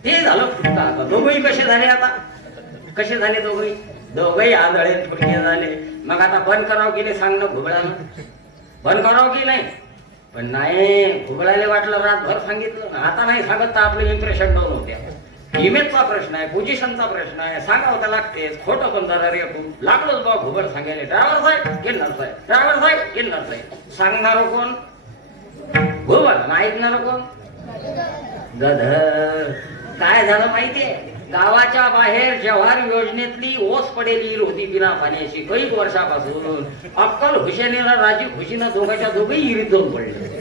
ते झालं फुटका. आता दोघंही कसे झाले? आता कसे झाले दोघंही? दोघंही आंधळे फुटके झाले. मग आता बंद करावं गेले, सांग ना घुबडानं, बंद करावं की नाही? पण नाही, घुबडाला वाटलं रातभर सांगितलं ना, आता नाही सांगत तर आपलं इम्प्रेशन डाऊन होते. इमेजचा प्रश्न आहे, पोझिशनचा प्रश्न आहे, सांगावं तर लागतेच. खोटं पण जरा रे लागलोच बा घुबड सांगायला. ड्रायव्हर साहेब, किन्नर साहेब, ड्रायव्हर साहेब, किन्नर साहेब. सांगणार कोण? घुबड. ऐकणार कोण? गध. काय झालं माहितीये? गावाच्या बाहेर जव्हार योजनेतली ओस पडेली होती बिना पाण्याची कैक वर्षापासून. अक्कल हुसेनीला राजी खुशीनं दोघांच्या दोघेही इरीत जाऊन पडले.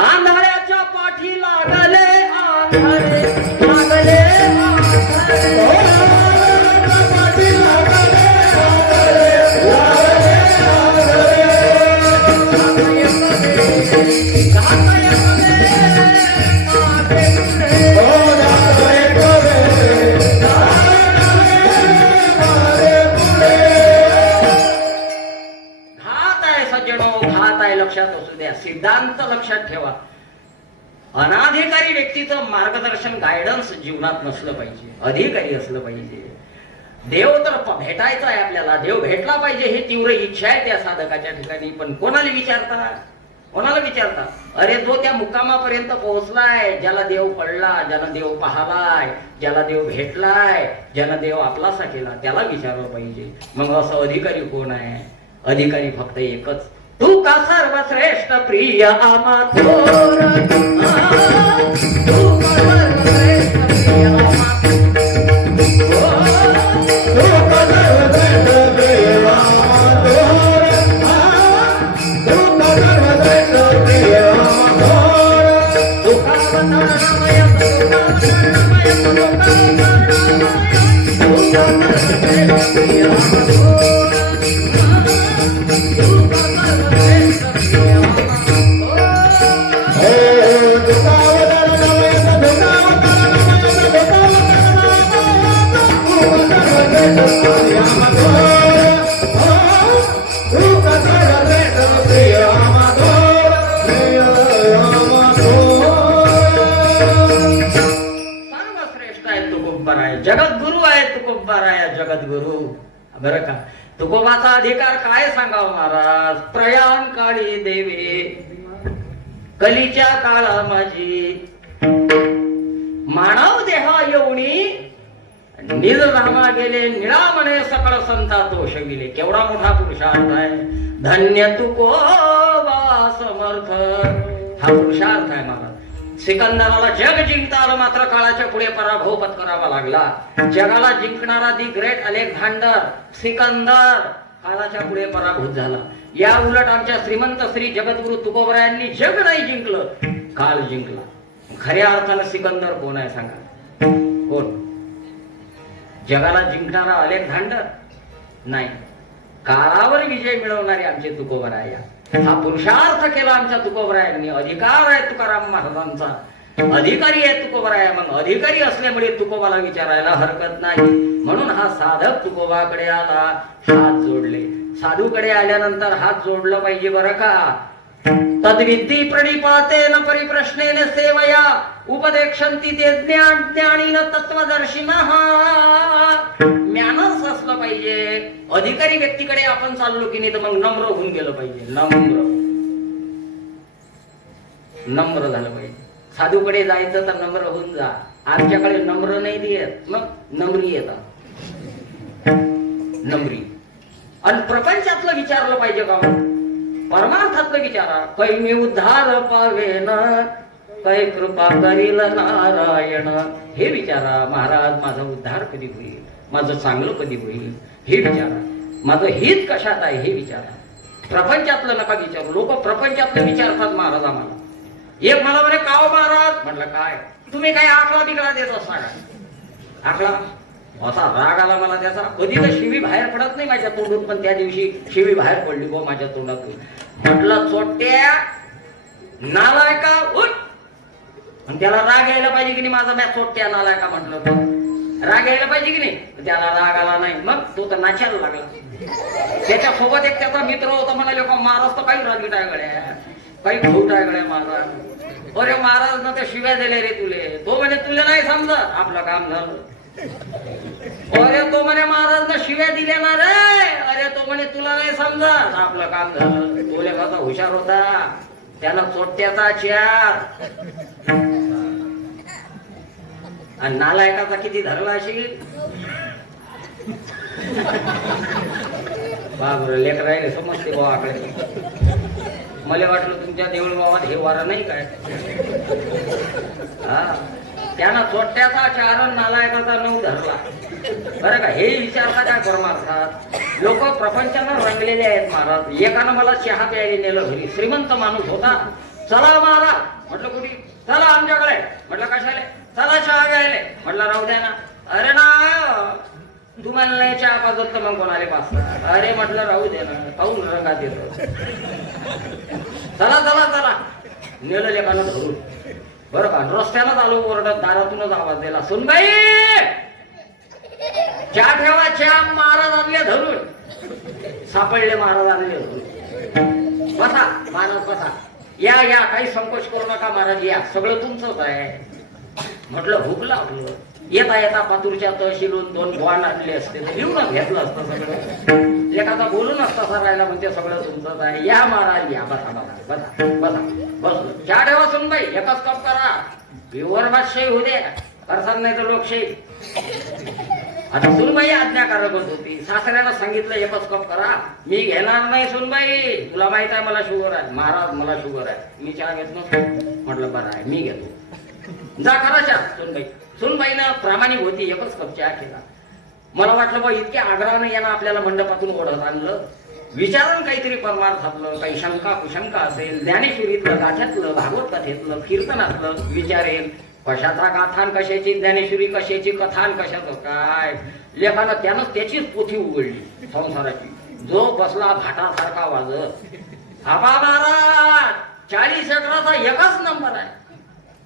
आंधळ्याच्या पाठी लागले, आंधळे लागले, लक्षात असू द्या. सिद्धांत लक्षात ठेवा. अनाधिकारी व्यक्तीचं मार्गदर्शन, गायडन्स जीवनात नसलं पाहिजे, अधिकारी असलं पाहिजे. देव तर भेटायचा आहे आपल्याला, देव भेटला पाहिजे ही तीव्र इच्छा आहे त्या साधकाच्या ठिकाणी. पण कोणाला विचारता? कोणाला विचारता? अरे जो त्या मुक्कामापर्यंत पोहोचलाय, ज्याला देव पडला, ज्याला देव पाहलाय, ज्याला देव भेटलाय, ज्याला देव आपलासा केला, त्याला विचारलं पाहिजे. मग असं अधिकारी कोण आहे? अधिकारी फक्त एकच, तू का सर्वश्रेष्ठ प्रिय आमा थोर, तू का सर्वश्रेष्ठ प्रिय आमा बरं का. तुकोबाचा अधिकार काय सांगावं महाराज. प्रयाण काळी देवे कलीच्या काळा माझी मानव देहा येऊनी निज धामा गेले निळामणे सकळ संता तोष गेले. केवढा मोठा पुरुषार्थ आहे. धन्य तुकोबा समर्थ हा पुरुषार्थ आहे महाराज. सिकंदराला जग जिंकता आलं मात्र काळाच्या पुढे पराभव पत्करावा लागला. जगाला जिंकणारा दी ग्रेट अलेक्झांडर सिकंदर काळाच्या पुढे पराभूत झाला. या उलट आमच्या श्रीमंत श्री जगद्गुरु तुकोबरायांनी जग नाही जिंकलं, काळ जिंकला. खऱ्या अर्थानं सिकंदर कोण आहे सांगा. कोण? जगाला जिंकणारा अलेक्झांडर नाही, काळावर विजय मिळवणारे आमचे तुकोबराय. हा पुरुषार्थ केला आमच्या तुकोबरायांनी. अधिकार आहे तुकाराम महाराजांचा, अधिकारी आहे तुकोबराय. मग अधिकारी असल्यामुळे तुकोबाला विचारायला हरकत नाही. म्हणून हा साधक तुकोबाकडे आला, हात जोडले. साधूकडे आल्यानंतर हात जोडलं पाहिजे बरं का. तद्विद्धी प्रणिपातेन परिप्रश्नेन सेवया उपदेक्षन्ति ते ज्ञानीन तत्वदर्शिनः. मॅनर्स असलं पाहिजे. अधिकारी व्यक्तीकडे आपण चाललो की नाही तर मग नम्र होऊन गेलं पाहिजे. नम्र झालं पाहिजे. साधूकडे जायचं तर नम्र होऊन जा. आमच्याकडे नम्र नाही देत, मग नम्री येतात. नम्री. आणि प्रपंचातलं विचारलं पाहिजे का. परमार्थातलं विचारा. कै मी उद्धार पावेन कै कृपा करील नारायण. हे विचारा. महाराज माझा उद्धार कधी होईल, माझं चांगलं कधी होईल हे विचारा. माझं हित कशात आहे हे विचारा. प्रपंचातलं नका विचारू. लोक प्रपंचातलं विचारतात महाराज आम्हाला. एक मला म्हणे काव महाराज. म्हटलं काय तुम्ही काय आकडा बिकडा देत असता का. आकडा असा राग आला मला त्याचा. कधी तर शिवी बाहेर पडत नाही माझ्या तोंडून, पण त्या दिवशी शिवी बाहेर पडली गो माझ्या तोंडातून. म्हटलं चोट्या नालायका उठ. आणि त्याला राग यायला पाहिजे की नाही माझा. मॅ चोट्या नालायका म्हटलं तर राग यायला पाहिजे की नाही. त्याला राग आला नाही. मग तो तर नाचायला लागला. त्याच्यासोबत एक त्याचा मित्र होता. म्हणाले का महाराज तर काही रागीट आहे गड्या, काही खोट आहे गड्या महाराज. अरे महाराज ना ते शिव्या दिले रे तुले. तो म्हणे तुला नाही समजत आपलं काम झालं. अरे तो म्हणे महाराज ना शिव्या दिल्या ना रे. अरे तो म्हणे तुला नाही समजत आपलं काम झालं. तुले कसा हुशार होता. त्याला चोट्याचा चार आणि नालायकाचा किती धरला अशी. बाबर लेकरायले समजते बाबाकडे. मला वाटलं तुमच्या देऊळ गावात हे वारं नाही काय. हा त्यानं चोट्याचा चार नालायकाचा 9 धरला बरं का. हे विचारता काय परमार्थात. लोक प्रपंचानं रंगलेले आहेत महाराज. एकानं मला चहा प्यायला नेलं घरी. श्रीमंत माणूस होता. चला महाराज. म्हटलं कुठे. चला आमच्याकडे. म्हटलं कशाले. चला चहा घ्यायले. म्हटलं राहू द्या ना. अरे ना तुम्हाला नाही चहा पाजत तर मग कोणाले पाजता. अरे म्हटलं राहू दे ना. पाहून रंगात येतो. चला चला चला. नेलं लेकानं धरून बरं का. रस्त्यानंच आलो ओरडत. दारातूनच आवाज दिला. सुनबाई चहा ठेवा. चहा. महाराज आणले धरून. सापडले महाराज आणले धरून. बसा महाराज बसा. या या काही संकोच करू नका महाराज या. सगळं तुमचंच आहे. म्हटलं भूक लागलं. येता येता पातूरच्या तहसीलून 2 बॉन्ड आणले असते तर घेऊन घेतलं असतं सगळं. एखादा बोलून असता सर राहिला म्हणजे सगळं तुमचंच आहे. या महाराज या. बसा बसा बसा बसा. बसलो. चहा ठेवा सुनबाई. एकच कप करा. प्युअर बादशाही होऊ दे. करसान नाही तर लोकशाही. आता सुनबाई आज्ञाकारकच होती. सासऱ्याला सांगितलं एकच कप करा. मी घेणार नाही सुनबाई. तुला माहित आहे मला शुगर आहे. महाराज मला शुगर आहे. मी चहा घेत नसतो. म्हटलं बरं आहे मी घेतो. जा करा चहा. सुनबाई. सुनबाईनं प्रामाणिक होती. एकच कप चहा केला. मला वाटलं बा इतक्या आग्रहानं यानं आपल्याला मंडपातून ओढत आणलं. विचारण काहीतरी परमार्थातलं काही शंका कुशंका असेल. ज्ञानेश्वरीतलं गाथ्यातलं भागवत कथेतलं कीर्तनातलं विचारेल. कशाचा गाथान कशाची ज्ञानेश्वरी कशाची कथान कशाचं काय. लेखानं त्यानं त्याचीच पोथी उघडली संसाराची. जो बसला भाटासारखा वाजत. आबा महाराज 40 अकराचा एकच नंबर आहे.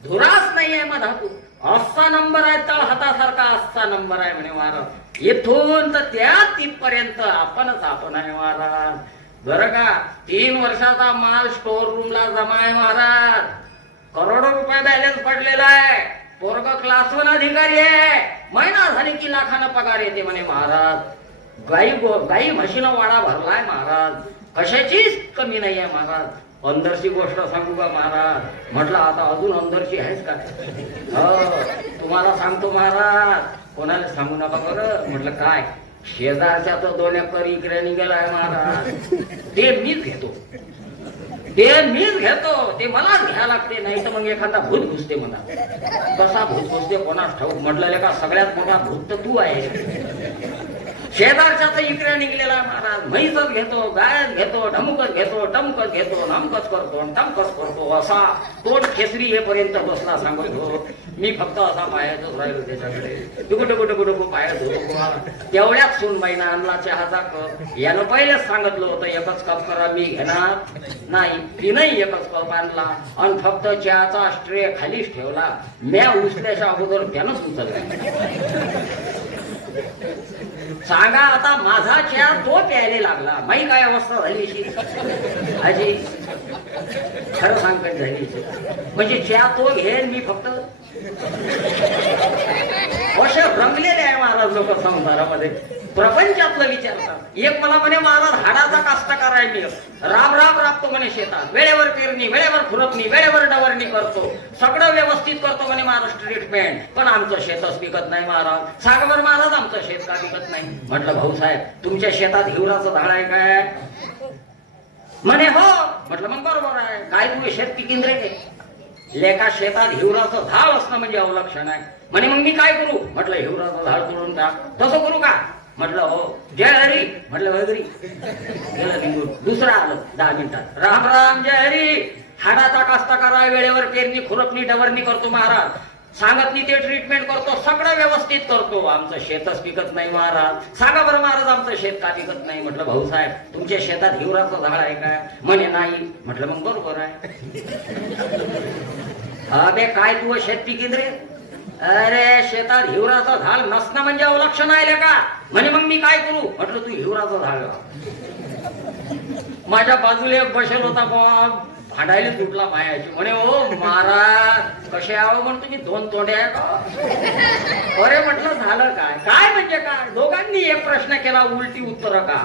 धुराच नाहीये मधातून. असा नंबर आहे. तळ हातासारखा असा नंबर आहे म्हणे महाराज. येथून तर त्या तिथपर्यंत आपणच आपण आहे महाराज. बरं का. 3 वर्षाचा माल स्टोर रूमला जमा आहे महाराज. करोडो रुपये बॅलन्स पडलेला आहे. पोरग क्लास 1 अधिकारी आहे. महिना झाली की लाखानं पगार येते म्हणे महाराज. गाई म्हशीनं वाडा भरलाय महाराज, कशाचीच कमी नाही आहे महाराज. अंदरची गोष्ट सांगू का महाराज? म्हटलं आता अजून अंदरची आहेच का? हो तुम्हाला सांगतो महाराज, कोणाला सांगू नका बरं. म्हटलं काय? शेजारच्या तो 2 एकर इकडे निघालाय महाराज, ते मीच घेतो, ते मलाच घ्यायला लागते, नाही तर मग एखादा भूत घुसते म्हणा. कसा भूत घुसते कोणास ठाऊक. म्हटलं का सगळ्यात मोठा भूत तर तू आहे. शेजारच्याच इकडे निघलेला महाराज, म्हैसच घेतो, गायच घेतो, ढमुकच घेतो, टमकच घेतो, नमकच करतो, टमकच करतो, असा तोंड खेसरी येपर्यंत बसला सांगतो. मी फक्त असा पायातच राहिलो त्याच्याकडे. तू कुठे खूप पायात होतो. तेवढ्याच सूनबाईनं आणला चहाचा कप. यानं पहिलेच सांगितलं होतं एकच कप करा, मी घेणार नाही. तिनंही एकच कप आणला आणि फक्त चहाचा ट्रे खालीच ठेवला. म्या उचल्याच्या अगोदर त्यानंच उचलला. सांगा आता माझा चहा तो प्यायला लागला, माही काय अवस्था झाली आजी, खरं सांगत झाली. म्हणजे चहा तो घेन, मी फक्त असे रंगलेले आहे महाराज लोक संसारामध्ये. प्रपंचातलं विचारतात. एक मला म्हणे महाराज हाडाचा कास्तकार आहे मी, राब राबतो म्हणे शेतात, वेळेवर पेरणी, वेळेवर खुरपणी, वेळेवर डवरणी करतो, सगळं व्यवस्थित करतो म्हणे महाराज ट्रीटमेंट, पण आमचं शेतच पिकत नाही महाराज. सांगा बरं महाराज आमचं शेत का पिकत नाही? म्हटलं भाऊसाहेब तुमच्या शेतात हिवराचं झाड आहे काय? म्हणे हो. म्हटलं मग बरोबर आहे, काय तुम्ही शेत पिकीन रे? लेखा शेतात हिवराचं झाड असणं म्हणजे अवलक्षण आहे. म्हणे मग मी काय करू? म्हटलं हिवराचं झाड तोडून टाक. तसं करू का? म्हटलं हो. जय हरी. म्हटलं हरी. दुसरा आलं 10 मिनिटात. राम राम जय हरी. हाडाचा कास्तकार आहे, वेळेवर पेरणी खुरपणी डवरणी करतो महाराज, सांगत नाही ते ट्रीटमेंट करतो, सगळं व्यवस्थित करतो, आमचं शेतच पिकत नाही महाराज. सांगा बरं महाराज आमचं शेत का पिकत नाही? म्हटलं भाऊसाहेब तुमच्या शेतात हिवराचं झाड आहे काय? म्हणे नाही. म्हटलं मग बरोबर आहे. अबे काय तू शेत पिकीन रे? अरे शेतात हिवराचं झाड नसणं म्हणजे अवलक्षण आहे का? म्हणे मग मी काय करू? म्हटलं तू हिवराचं झाड. माझ्या बाजूला एक बसेल होता भांडायला तुटला मायाची. म्हणे हो महाराज कसे आहो? म्हणून तुम्ही 2 तोंडे आहे का? अरे म्हटलं झालं काय? काय म्हणजे काय? दोघांनी एक प्रश्न केला, उलटी उत्तर का?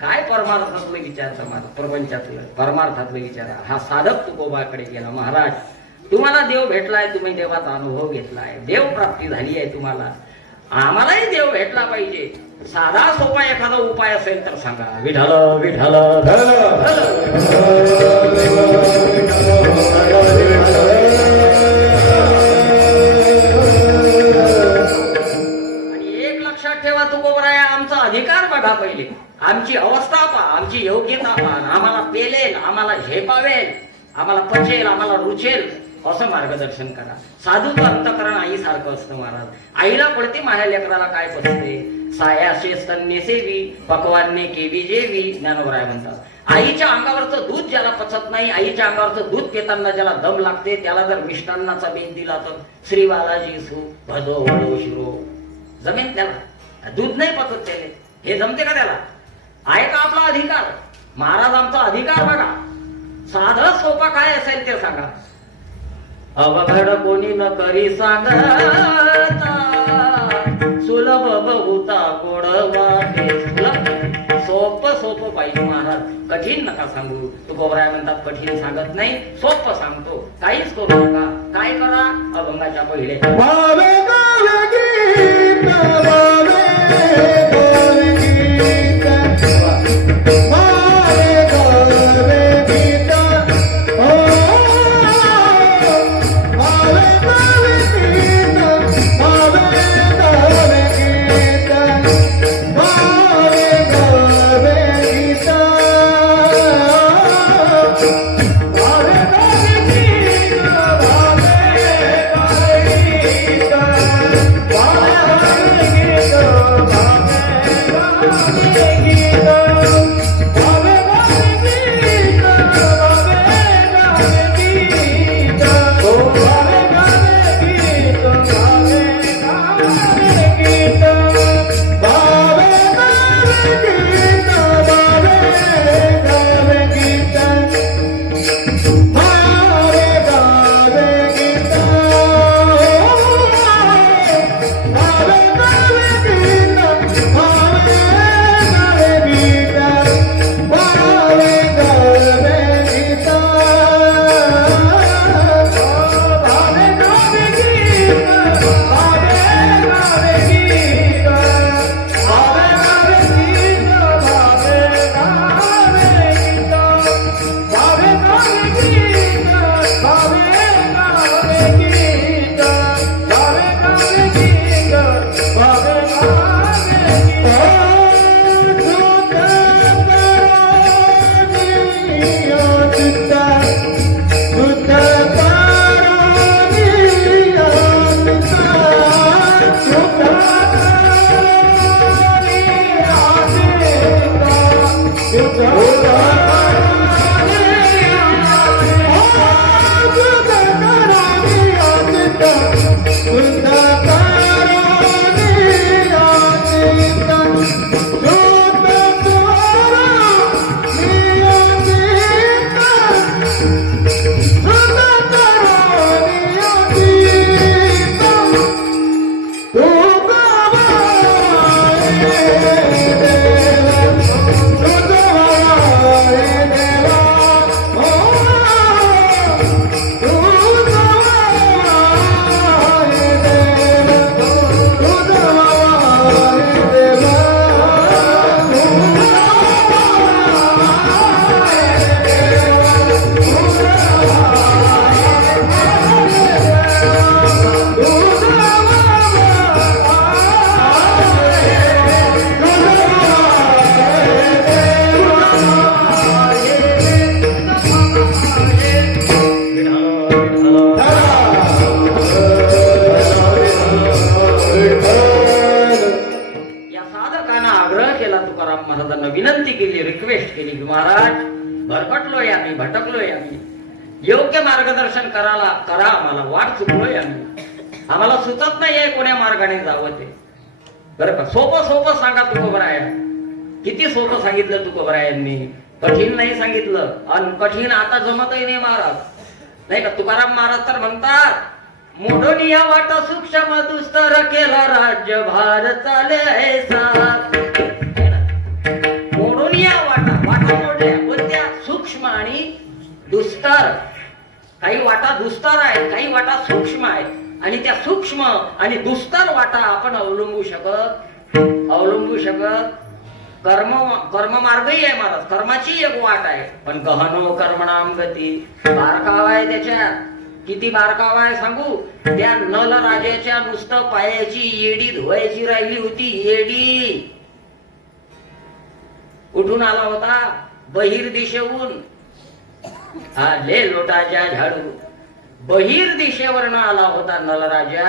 काय परमार्थातलं विचारतं मला, प्रपंचातलं परमार्थातलं विचारा. हा साधक तुकोबाकडे गेला. महाराज तुम्हाला देव भेटलाय, तुम्ही देवाचा अनुभव घेतलाय, देव प्राप्ती झाली आहे तुम्हाला, आम्हालाही देव भेटला पाहिजे. साधा सोपा एखादा उपाय असेल तर सांगा. विठाल विठाल. आणि एक लक्षात ठेवा तुकोबराय, आमचा अधिकार बघा पहिले, आमची अवस्था पहा, आमची योग्यता पहा. आम्हाला पेलेल, आम्हाला झेपावेल, आम्हाला पचेल, आम्हाला रुचेल असं मार्गदर्शन करा. साधूचं अंतकरण आई सारखं असतं महाराज. आईला पडते माझ्या लेकराला काय पचते. सायाशे स्तन्य सेवी पकवाने केवी जेवी, ज्ञानोबराय म्हणतात. आईच्या अंगावरचं दूध ज्याला पचत नाही, आईच्या अंगावरचं दूध पिताना ज्याला दम लागते, त्याला जर मिष्टान्नाचा बेत दिला तर श्री बालाजी सु भजो वडो शिरो जमेन त्याला. दूध नाही पचत त्याले, हे जमते का त्याला? आहे का आपला अधिकार? महाराज आमचा अधिकार बघा. साधं सोपा काय असेल ते सांगा. अवघड कोणी न करी सांगता, सुलभ बहुता गोड वाटे. सोपं पाहिजे महाराज, कठीण नका सांगू. तुकोबराय म्हणतात कठीण सांगत नाही, सोपं सांगतो. काहीच करू नका. काय करा? अभंगाच्या पहिले या साधकांना आग्रह केला तुकाराम महाराजांना, विनंती केली, रिक्वेस्ट केली की महाराज भरकटलोय आम्ही, भटकलोय आम्ही, योग्य मार्गदर्शन करा आम्हाला, वाट चुकलोय आम्हाला सुचत नाहीये कोण्या मार्गाने जावं ते. बरं का, सोपं सोपं सांगा तुकोबराया. किती सोपं सांगितलं तुकोबरायांनी, कठीण नाही सांगितलं. आणि कठीण आता जमतही नाही महाराज, नाही का. तुकाराम महाराज तर म्हणतात, मोडून या वाटा सूक्ष्म दुस्तर केला राज्य भार चाले ऐसा. मोडून या वाटा मोडल्या कोणत्या? सूक्ष्म आणि दुस्तर. काही वाटा दुस्तर आहेत, काही वाटा सूक्ष्म आहेत. आणि त्या सूक्ष्म आणि दुस्तर वाटा आपण अवलंबू शकत कर्म मार्गही आहे महाराज, कर्माची एक वाट आहे. पण गहनो कर्मणाम गती, बारकाव आहे त्याच्यात. किती बारकाव आहे सांगू? त्या नल राजाच्या नुसतं पायाची येडी धुवायची राहिली होती. येडी उठून आला होता बहिर दिशेहून, ले लोटाच्या झाडू, बहिर दिशेवरनं आला होता नलराजा.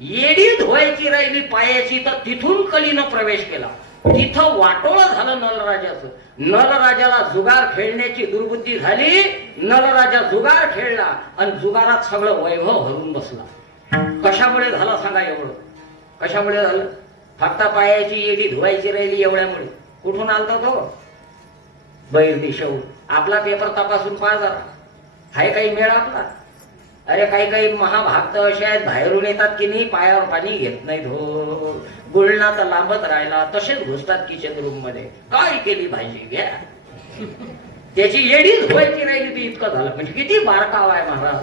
येडी धुवायची राहिली पायाची, तर तिथून कलीनं प्रवेश केला. तिथं वाटोळं झालं नलराजाचं. नलराजाला जुगार खेळण्याची दुर्बुद्धी झाली. नलराजा जुगार खेळला आणि जुगारात सगळं वैभव हरून बसला. कशामुळे झाला सांगा? एवढं कशामुळे झालं? फक्त पायाची येडी धुवायची राहिली एवढ्यामुळे. कुठून आलता तो? बहिर दिशेहून. आपला पेपर तपासून पहा जरा, हाय काही मेळ आपला? अरे काही काही महाभाक्त असे आहेत, बाहेरून येतात की नाही, पायावर पाणी घेत नाहीत. हो, गुळणा तर लांबत राहिला, तसेच घुसतात किचन रूम मध्ये. काय केली भाजी घ्या, त्याची येडीच धुवायची राहिली ती. इतकं झालं म्हणजे किती बारकाव आहे महाराज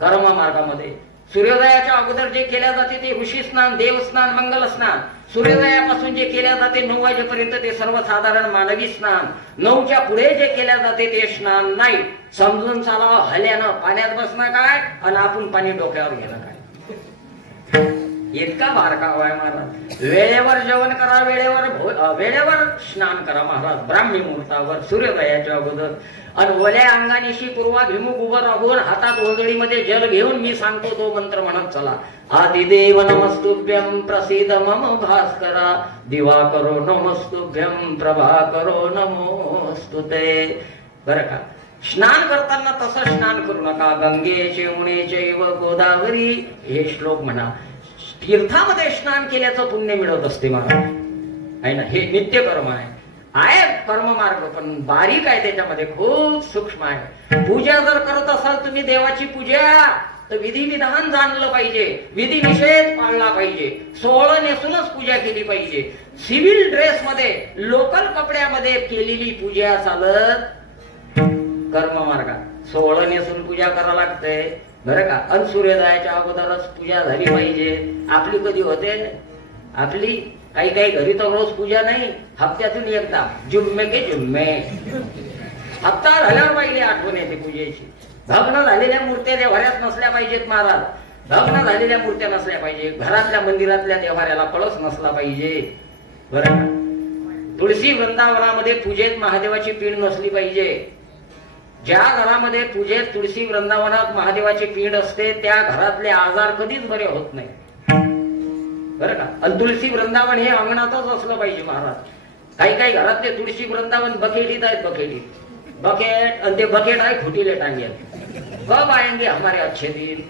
कर्म मार्गामध्ये. सूर्योदयाच्या अगोदर जे केल्या जाते ते ऋषी स्नान, देव स्नान, मंगल स्नान. सूर्योदयापासून जे केल्या जाते 9 वाजेपर्यंत ते सर्वसाधारण मानवी स्नान. 9च्या पुढे जे केल्या जाते ते स्नान नाही. समजून चाला, हल्यानं पाण्यात बसणं काय आणि आपण पाणी डोक्यावर घेणं काय. इतका बारकाव आहे महाराज. वेळेवर जेवण करा, वेळेवर स्नान करा महाराज, ब्राह्मी मुहूर्तावर, सूर्योदयाच्या अगोदर. आणि ओल्या अंगानिशी पूर्वाभिमुख उभं राहून हातात ओंजळीमध्ये जल घेऊन मी सांगतो तो मंत्र म्हणत चला. आदिदेव नमस्तुभ्यं प्रसीद मम भास्करा, दिवाकरो नमस्तुभ्यं प्रभाकरो नमोस्तुते. बरं का, स्नान करताना तसं स्नान करू नका. गंगे चेमुणे चैव गोदावरी हे श्लोक म्हणा. तीर्थामध्ये स्नान केल्याचं पुण्य मिळत असते महाराज, आहे ना. हे नित्य कर्म आहे कर्म मार्ग, पण बारीक आहे त्याच्यामध्ये, खूप सूक्ष्म आहे. पूजा जर करत असाल तुम्ही देवाची पूजा, तर विधी विधान जाणलं पाहिजे, विधी निषेध पाळला पाहिजे. सोहळं नेसूनच पूजा केली पाहिजे. सिव्हिल ड्रेस मध्ये, लोकल कपड्यामध्ये केलेली पूजा चालत कर्म मार्गात. सोहळं नेसून पूजा करावं लागते बरं का. आणि सूर्योदयाच्या अगोदरच पूजा झाली पाहिजे. आपली कधी होते? आपली काही काही घरी तर रोज पूजा नाही, हप्त्यातून एकदा, जुम्मे के जुम्मे. हप्ता झाल्यावर पाहिजे आठवण येते पूजेची. भग्न झालेल्या मूर्त्या देव्हाऱ्यात नसल्या पाहिजेत महाराज. भग्न झालेल्या मूर्त्या नसल्या पाहिजे. घरातल्या मंदिरातल्या देव्हाऱ्याला कळस नसला पाहिजे बरं का. तुळशी वृंदावनामध्ये पूजेत महादेवाची पीठ नसली पाहिजे. ज्या घरामध्ये पूजेत तुळशी वृंदावनात महादेवाची पीठ असते त्या घरातले आजार कधीच बरे होत नाही बरं का. आणि तुळशी वृंदावन हे अंगणातच असलं पाहिजे महाराज. काही काही घरातले तुळशी वृंदावन बकेटीत आहेत, बकेट आणि ते बकेट आहे खुटीले टांगे. कब आएंगे हमारे अच्छे दिन.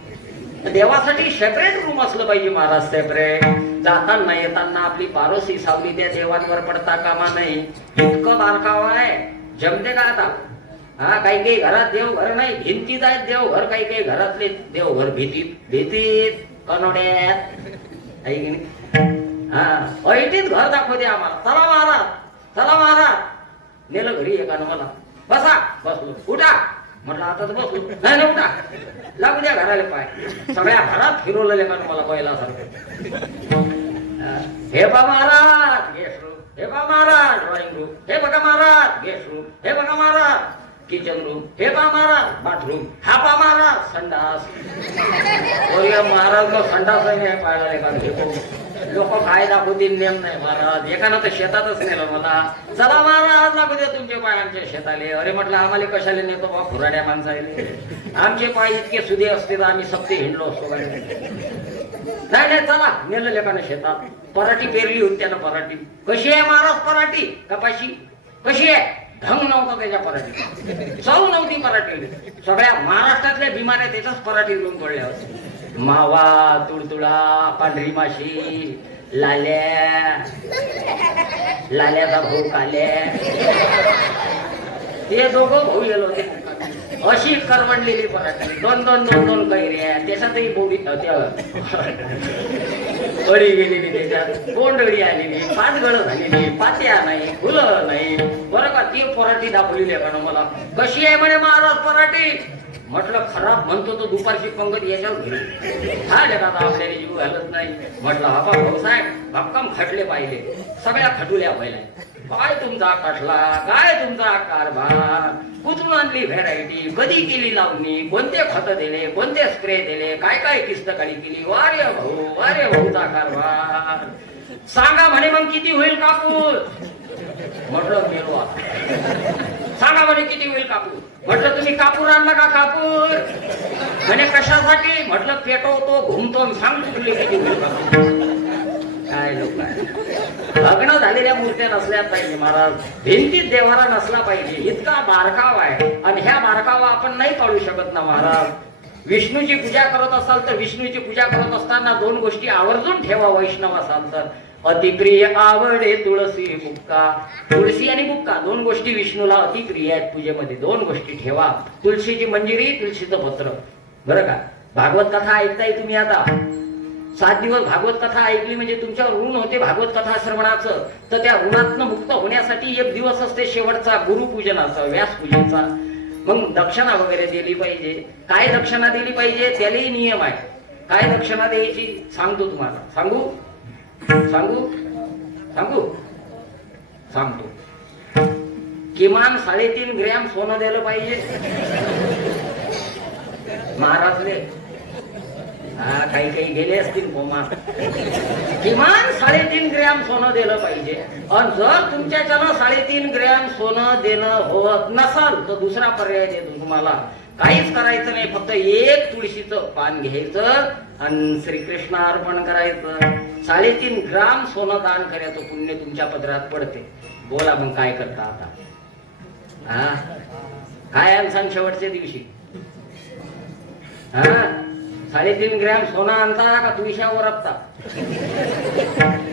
देवासाठी सेपरेट रूम असलं पाहिजे महाराज, सेपरेट. जाताना येताना आपली पारोसी सावली त्या देवांवर पडता कामा नाही. इतकं बारकाव आहे, जमते का आता. हा, काही काही घरात देवघर नाही, भिंतीत आहेत देवघर. काही काही घरातले देवघर भीतीत कनोड्यात आहे की नाही. हा, ऐटीत घर दाखवते आम्हाला. चला महाराज नेलं घरी एकानं मला. बसलो. उठा म्हटलं आता तर बसलो. नाही उठा, लागू द्या घराला पाय. सगळ्या घरात फिरवलं लेकानं मला पहिल्यासारखं. हे बा महाराज गेस्ट रूम, हे बा महाराज ड्रॉइंग रूम, हे बघा महाराज गेस्ट रूम, हे बघा महाराज किचन रूम, हे बा महाराज बाथरूम, हा बा महाराज संडास. महाराज मग संडास नाही पाहायला लेकानं. लोक काय दाखवतील नेम नाही महाराज. एकानं तर शेतातच नेलं मला. चला महाराज लागू दे तुमचे पाय आमच्या शेताले. अरे म्हटलं आम्हाला कशाला नेतो बा खुराड्या माणसाले. आमचे पाय इतके सुधे असते तर आम्ही सप्ते हिंडलो असतो. नाही चला नेलं लेकानं शेतात. पराठी पेरली होती त्यानं. पराठी कशी आहे महाराज? पराठी कपाशी कशी आहे? ढंग नव्हता त्याच्या पराठी, चव नव्हती पराठी. सगळ्या महाराष्ट्रातल्या बिमाऱ्या त्याच्याच पराठी घेऊन पडल्या होत्या. मावा, तुळतुळा, पांढरी माशी, लाल्याचा भाऊ काल्या, हे दोघं भाऊ गेलो होते. अशी करवंडलेली पराठी, दोन कैऱ्या, त्याच्यातही बोडी अडी गेलेली, त्याच्यात बोंडळी आलेली, पाचगळ झालेली, पात्या नाही, फुलं नाही. बरं का, ती पराठी दाखवलेली आहे पण मला. कशी आहे म्हणे महाराज पराठी? म्हटलं खराब म्हणतो तो दुपारची पंगत याच्यावर घेऊ. हा लेखाचा आपल्याला जीव घालत नाही. म्हटलं हा भाऊसाहेब भक्कम खटले पाहिले, सगळ्या खटुल्या पाहिल्या. काय तुमचा कटला, काय तुमचा कारभार, कुठून आणली व्हेरायटी, कधी केली लावणी, कोणते खत दिले, कोणते स्प्रे दिले, काय काय किस्तकाळी केली. वारे भाऊचा कारभार. सांगा म्हणे मग किती होईल कापूस? म्हटलं गेलो. सांगा म्हणे किती होईल कापूस? म्हटलं तुम्ही कापूर आणला का? कापूर म्हणे कशासाठी? म्हटलं पेटवतो, घुमतो, सांगतो तुला किती होईल कापूस. काय लोक लग्न झालेल्या मूर्त्या नसल्या पाहिजे महाराज. भिंतीत देवारा नसला पाहिजे. इतका बारकाव आहे आणि ह्या बारकावा आपण नाही पाळू शकत ना महाराज. विष्णूची पूजा करत असाल तर विष्णूची पूजा करत असताना दोन गोष्टी आवर्जून ठेवा. वैष्णव असाल तर अतिप्रिय आवडे तुळसी बुक्का. तुळशी आणि बुक्का दोन गोष्टी विष्णूला अतिप्रिय आहेत पूजेमध्ये. दोन गोष्टी ठेवा. तुळशीची मंजिरी, तुळशीचं पत्र. बरं का, भागवत कथा ऐकताय तुम्ही आता. 7 दिवस भागवत कथा ऐकली म्हणजे तुमच्यावर ऋण होते भागवत कथा श्रवणाचं. तर त्या ऋणातनं मुक्त होण्यासाठी एक दिवस असते शेवटचा गुरुपूजनाचा, व्यासपूजेचा. मग दक्षिणा वगैरे दिली पाहिजे. काय दक्षिणा दिली पाहिजे त्यालाही नियम आहे. काय दक्षिणा द्यायची सांगतो तुम्हाला. सांगतो. किमान 3.5 ग्रॅम सोनं द्यायला पाहिजे महाराजले. काही गेले असतील कोमात. किमान 3.5 ग्रॅम सोनं दिलं पाहिजे. आणि जर तुमच्याच्यानं 3.5 ग्रॅम सोनं देणं होत नसाल तर दुसरा पर्याय देतो तुम्हाला. काहीच करायचं नाही, फक्त एक तुळशीचं पान घ्यायचं आणि श्रीकृष्ण अर्पण करायचं. 3.5 ग्राम सोनं दान करायचं पुण्य तुमच्या पदरात पडते. बोला मग काय करता आता? काय आणसान शेवटच्या दिवशी? 3.5 ग्रॅम सोना आणता का तुळशा ओरपता?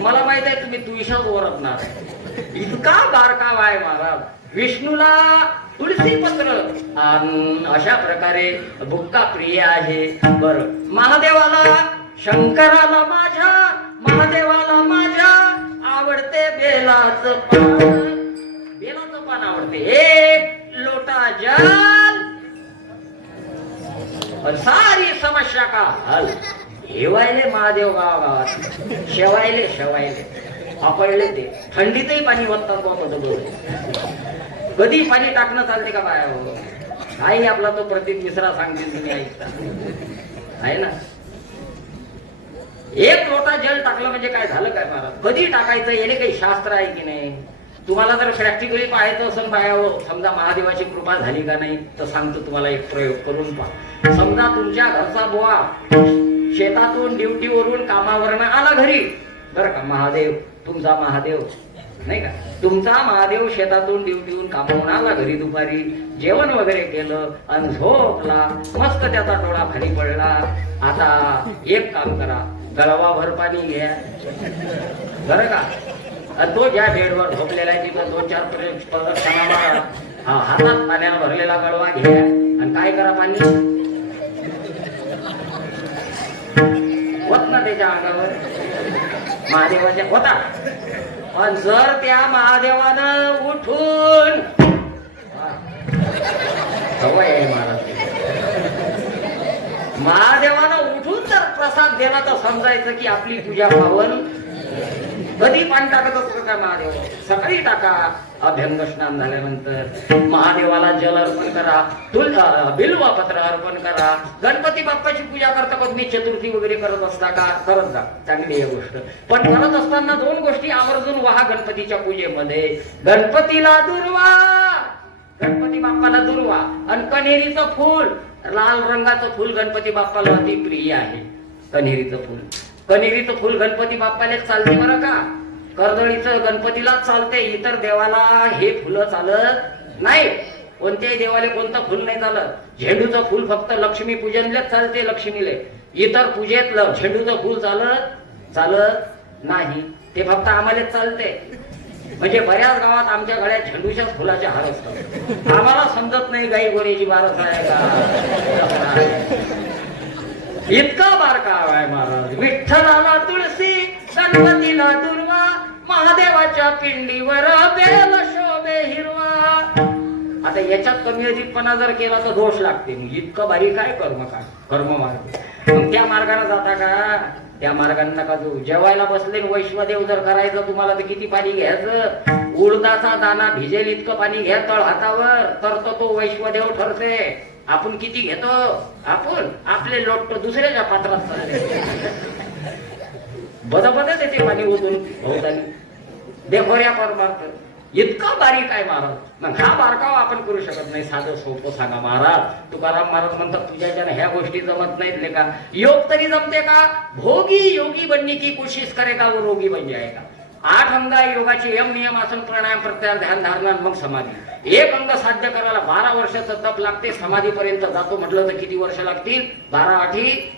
मला माहित आहे तुम्ही तुळशाच ओरपणार. इतका बारकाव आहे महाराज. विष्णूला तुळशी पत्र अशा प्रकारे बुक्का प्रिय आहे. बर, महादेवाला, शंकराला माझ्या, महादेवाला माझ्या आवडते बेलाचं पान. बेलाचं पान आवडते. 1 लोटा जल सारी समस्या का हल. हेवायले महादेव गावात, शेवायले आपळले ते. थंडीतही पाणी वततात बरोबर. कधी पाणी टाकणं चालते का बाया? आई आपला तो प्रतीक मिश्रा सांगतील तुम्ही ऐकता आहे ना. 1 लोटा जल टाकलं म्हणजे काय झालं काय महाराज? कधी टाकायचं याने काही शास्त्र आहे की नाही? तुम्हाला जर प्रॅक्टिकली पाहायचं असेल बायावर, समजा महादेवाची कृपा झाली का नाही तर सांगतो तुम्हाला एक प्रयोग करून पहा. समजा तुमच्या घरचा बुवा शेतातून ड्युटीवरून कामावरनं आला घरी. बरं का, महादेव तुमचा महादेव नाही का. तुमचा महादेव शेतातून ड्युटीहून कामावून आला घरी दुपारी, जेवण वगैरे केलं आणि झोपला, मस्त त्याचा डोळा खाली पडला. आता एक काम करा, गळवाभर पाणी घ्या बरं का, आणि तो ज्या बेडवर झोपलेला आहे तिथं 2-4 प्रदक्षिणा मारा. हातात पाण्यानं भरलेला गळवा घ्या आणि काय करा, पाणी होत ना त्याच्या अंगावर महादेवाच्या होता. पण जर त्या महादेवानं उठून सवय आहे महाराज, महादेवानं उठून जर प्रसाद दिला तर समजायचं की आपली पूजा पावन. कधी पाणी टाकत असतं का महादेव? सकाळी टाका. अभ्यंग स्नान झाल्यानंतर महादेवाला जल अर्पण करा, बिल्व पत्र अर्पण करा. गणपती बाप्पाची पूजा करता का तुम्ही? चतुर्थी वगैरे करत असता का? करत जा, चांगली आहे गोष्ट. पण करत असताना 2 गोष्टी आवर्जून व्हा गणपतीच्या पूजेमध्ये. गणपतीला दुर्वा, गणपती बाप्पाला दुर्वा, आणि कण्हेरीचं फूल, लाल रंगाचं फूल गणपती बाप्पाला अति प्रिय आहे. कण्हेरीचं फूल, कण्हेरीचं फूल गणपती बाप्पाला चालते बरं का. कर्दळीचं गणपतीलाच चालते, इतर देवाला हे फुलं चालत नाही. कोणत्याही देवाला कोणतं फुल नाही चालत. झेंडूचं फुल फक्त लक्ष्मी पूजनलाच चालते, लक्ष्मीले. इतर पूजेत झेंडूचं फुल चालत नाही, ते फक्त आम्हालाच चालते. म्हणजे बऱ्याच गावात आमच्या गळ्यात झेंडूच्याच फुलाचे हार असतात. आम्हाला समजत नाही गाई गोऱ्याची बारस आहे का. इतका बारकाव आहे महाराज. विठ्ठलाला तुळशी, गणपतीला दुर्वा, महादेवाच्या पिंडीवर बेल शोभे हिरवा. आता याच्यात कमी अधिकपणा जर केला तर दोष लागते. इतकं बारीक आहे कर्म मार्ग. मग त्या मार्गाने जाता का? त्या मार्गाने नका जाऊ. जेवायला बसले वैश्वदेव जर करायचं तुम्हाला तर किती पाणी घ्यायचं? उडदाचा दाना भिजेल इतकं पाणी घ्या तळ हातावर, तर तो वैश्वदेव ठरते. आपण किती घेतो? आपण आपले लोट दुसऱ्याच्या पात्रात चालले, बदबद त्याचे पाणी ओतून होतानी देखोऱ्या परमार्थ. इतकं बारीक आहे महाराज. मग हा बारकाव आपण करू शकत नाही. साधं सोपं सांगा महाराज. तुकाराम महाराज म्हणतात तुझ्याच्या ह्या गोष्टी जमत नाहीत का? योग तरी जमते का? भोगी योगी बनने की कोशिश करेगा वो रोगी बन जाएगा. 8 अंग योगाचे यम नियम आसन प्राणायाम प्रत्याहार ध्यान धारणा मग समाधी. एक अंग साध्य करायला 12 वर्षाचं तप लागते. समाधीपर्यंत जातो म्हटलं तर किती वर्ष लागतील? 12-8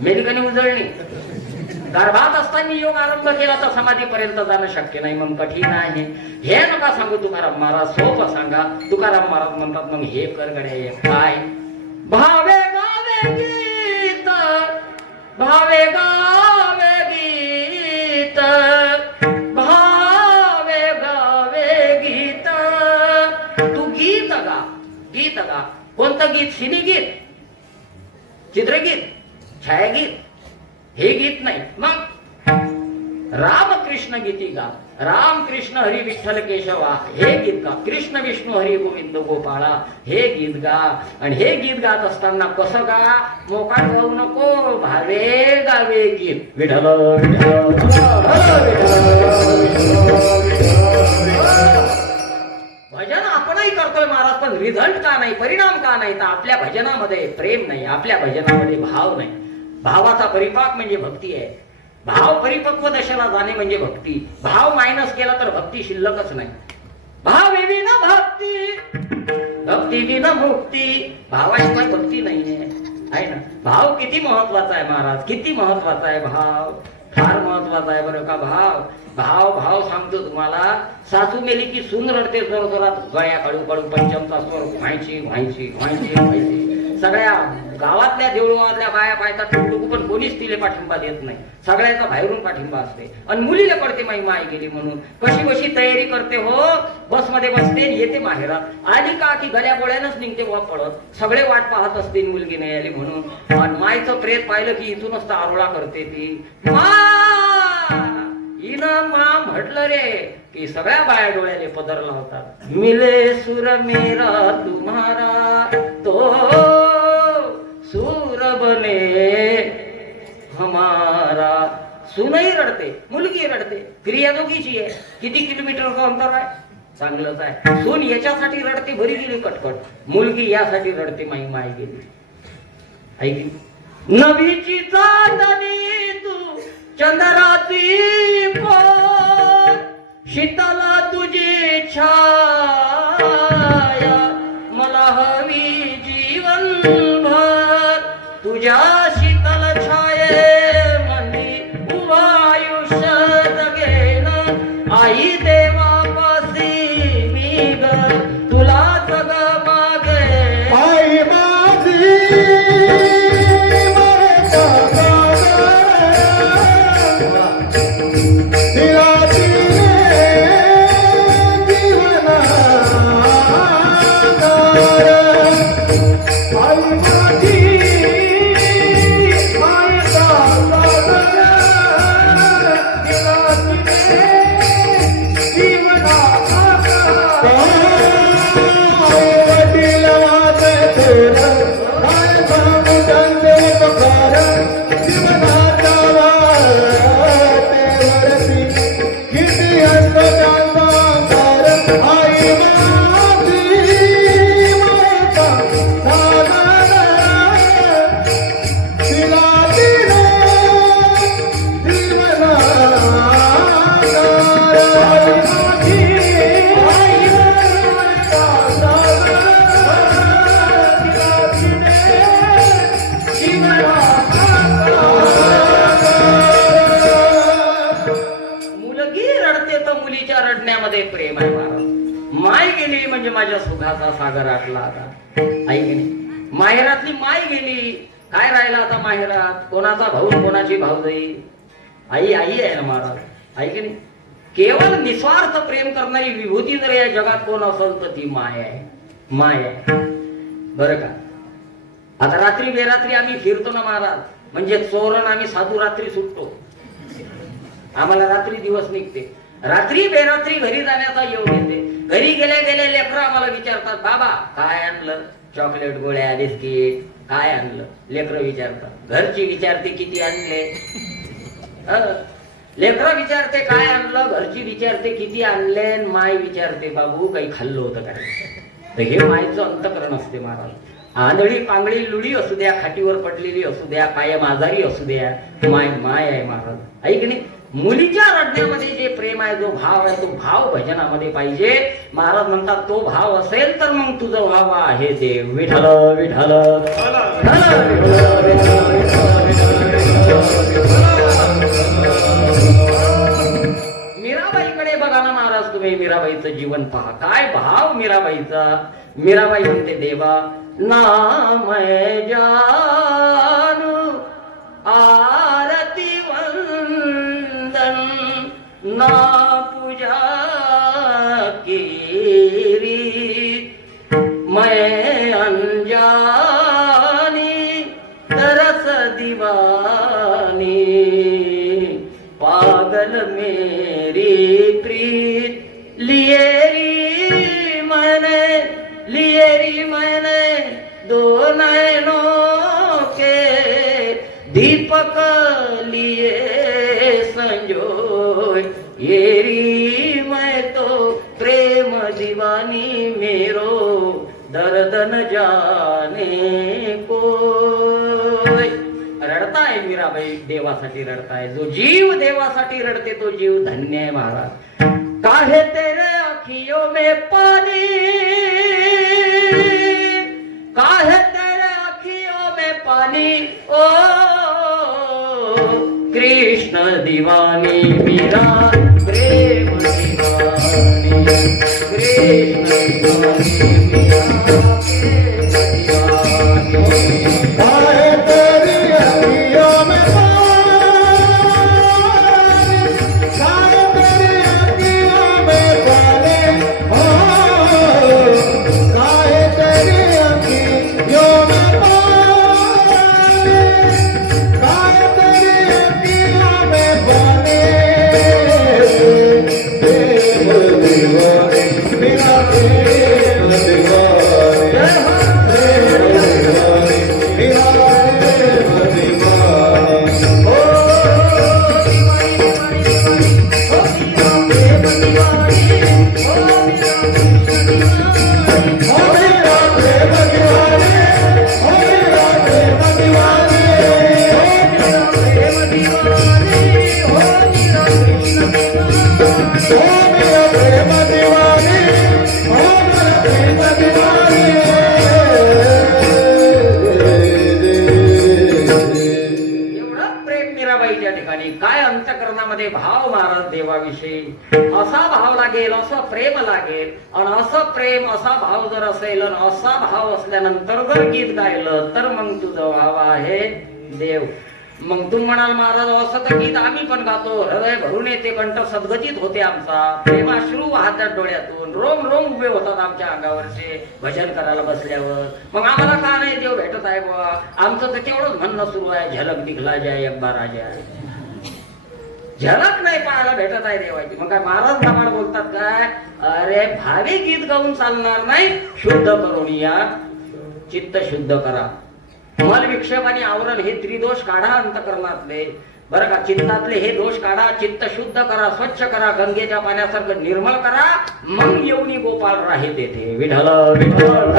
मेलिकनी उजळणी. गर्भात असताना योग आरंभ केला तर समाधीपर्यंत जाणं शक्य नाही. मग कठीण आहे हे नका सांगू तुकाराम महाराज, सोपं सांगा. तुकाराम महाराज म्हणतात मग हे कर गड्या काय? भावे गावे गीत, भावे गावे गीत, भावे गावे गीत. तू गीत गा, गीत गा. कोणतं गीत? सिनी गीत, चित्रगीत, छायागीत, हे गीत नाही. मग रामकृष्ण गीती गा. राम कृष्ण हरी विठ्ठल केशवा हे गीत गा. कृष्ण विष्णू हरी गोविंद गोपाळा हे गीत गा. आणि हे गीत गात असताना कसं गा? मोकाट गाऊ नको, भावे गावे गीत. विठ्ठल भजन आपणही करतोय महाराज, पण रिझल्ट का नाही, परिणाम का नाही? तर आपल्या भजनामध्ये प्रेम नाही, आपल्या भजनामध्ये भाव नाही. भावाचा परिपाक म्हणजे भक्ती आहे. भाव परिपक्व दशेला जाणे म्हणजे भक्ती. भाव मायनस केला तर भक्ती शिल्लकच नाही. भाव विना भक्ती, भक्ती विना मुक्ती. भावाशिवाय भक्ती नाहीये, आहे ना. भाव किती महत्वाचा आहे महाराज, किती महत्वाचा आहे भाव. फार महत्वाचा आहे बरं का भाव. भाव भाव सांगतो तुम्हाला. सासू मेली की सून रडते जोर जोरात, गळ्या काढू काढू पंचमचा स्वर व्हायची व्हायची व्हायची व्हायची. सगळ्या गावातल्या देऊळवातल्या बाया पाहतात टुकटुकू, पण कोणीच तिले पाठिंबा देत नाही. सगळ्याचा बाहेरून पाठिंबा असते. आणि मुलीला कळते माई माय गेली म्हणून कशी कशी तयारी करते हो. बसमध्ये बसते येते माहेरात. आली का की गळ्या गोळ्यानंच निघते वा पडत. सगळे वाट पाहत असते मुलगी नाही आली म्हणून. आणि मायचं प्रेत पाहिलं की इथूनच आरोळा करते ती. हिनं मा म्हटलं रे की सगळ्या बाया डोळ्याले पदर लावतात. मिले सुर मेरा तुम्हारा तो सूर बने हमारा. सूनही रडते, मुलगी रडते. क्रिया दोघीची आहे. किती किलोमीटरचं अंतर आहे? चांगलंच आहे. सून याच्यासाठी रडते भरी गेली कटकट, मुलगी यासाठी रडते माई माय गेली. ऐकली नवीची चांदणी तू चंद्राची पोत, शीतल तुझी छाया मला हवी जीवनभर तुझ्या शीतल छाये मंदी उभा आयुष्य जगेन आई देवापासी मी ग तुला जग मागे आई माझी प्रेम आहे महाराज. माय गेली म्हणजे माझ्या सुखाचा सागर आटला आता. आई गेली माहेरातली माय गेली काय राहिला आता माहेरात कोणाचा भाऊ कोणाची भाऊजाई आई आई आहे ना महाराज. आई की नाही केवळ निस्वार्थ प्रेम करणारी विभूती जर या जगात कोण असेल तर ती माय आहे. माय आहे बरं का. आता रात्री बेरात्री आम्ही फिरतो ना महाराज म्हणजे चोरण आम्ही साधू रात्री सुटतो. आम्हाला रात्री दिवस निघते. रात्री बेरात्री घरी जाण्याचा योग येते. घरी गेल्या गेल्या लेकरं आम्हाला विचारतात बाबा काय आणलं चॉकलेट गोळ्या बिस्किट काय आणलं. लेकरं विचारतात घरची विचारते किती आणले. लेकरं विचारते काय आणलं घरची विचारते किती आणले. माय विचारते बाबू काही खाल्लं होतं काय. तर हे मायचं अंतकरण असते महाराज. आंधळी पांगळी लुडी असू द्या खाटीवर पडलेली असू द्या कायम आजारी असू द्या माय माय आहे महाराज. ऐक नाही मुलीच्या रडण्यामध्ये जे प्रेम आहे जो भाव आहे तो भाव भजनामध्ये पाहिजे. महाराज म्हणतात तो भाव असेल तर मग तुझं भाव आहे देव विठ्ठल विठ्ठल. मीराबाईकडे बघा ना महाराज तुम्ही मीराबाईचं जीवन पहा काय भाव मीराबाईचा. मीराबाई म्हणते देवा नाम जानू आरती वंदन ना पूजा केरी मैं अनजानी तरस दीवानी पागल मेरी प्रीत लिएरी मैंने दो नैनों के दीपक लिए संजोय येरी मैं तो प्रेम दीवानी मेरो दर्द न जाने कोई. रडताय मीराबाई देवासाठी रडताय. जो जीव देवासाठी रडते तो जीव धन्य आहे महाराज. काहे तेरे अखियों में पानी काहे तेरे अखियों में पानी ओ कृष्ण दीवानी मीरा प्रेम दीवानी कृष्ण दीवानी मीरा प्रेम दीवानी. काहे तेरी अखियों में Oh, प्रेम दिवाणी हो मन प्रेम दिवाणी एवढं प्रेम मीराबाईच्या ठिकाणी काय अंतःकरणामध्ये भाव महाराज देवाविषयी असा भाव लागेल, असं प्रेम लागेल. आणि असं प्रेम असा भाव जर असेल आणि असा भाव असल्यानंतर जर गीत गायलं तर मग तुझं भाव आहे देव. मग तू म्हणाल महाराज असं तर गीत आम्ही पण गातो, हृदय भरून येते, कंठ सद्गतीत होते आमचा, प्रेमाश्रू वाहतात डोळ्यातून, रोम रोम उभे होतात आमच्या अंगावरचे भजन करायला बसल्यावर. मग आम्हाला का नाही देव भेटत आहे बुवा? आमचं तर तेवढंच म्हणणं सुरू आहे, झलक दिखला जाय एक बार राजा. झलक नाही पाहायला भेटत आहे देवाची. मग काय महाराज प्रमाण बोलतात काय? अरे भावी गीत गाऊन चालणार नाही, शुद्ध करून या, चित्त शुद्ध करा. मल विक्षेप आणि आवरण हे त्रिदोष काढा अंतःकरणातले, बरं का. चित्तातले हे दोष काढा, चित्त शुद्ध करा, स्वच्छ करा, गंगेच्या पाण्यासारखं निर्मळ करा. मग येऊनी गोपाळ राहे तेथे. विठ्ठल विठ्ठल.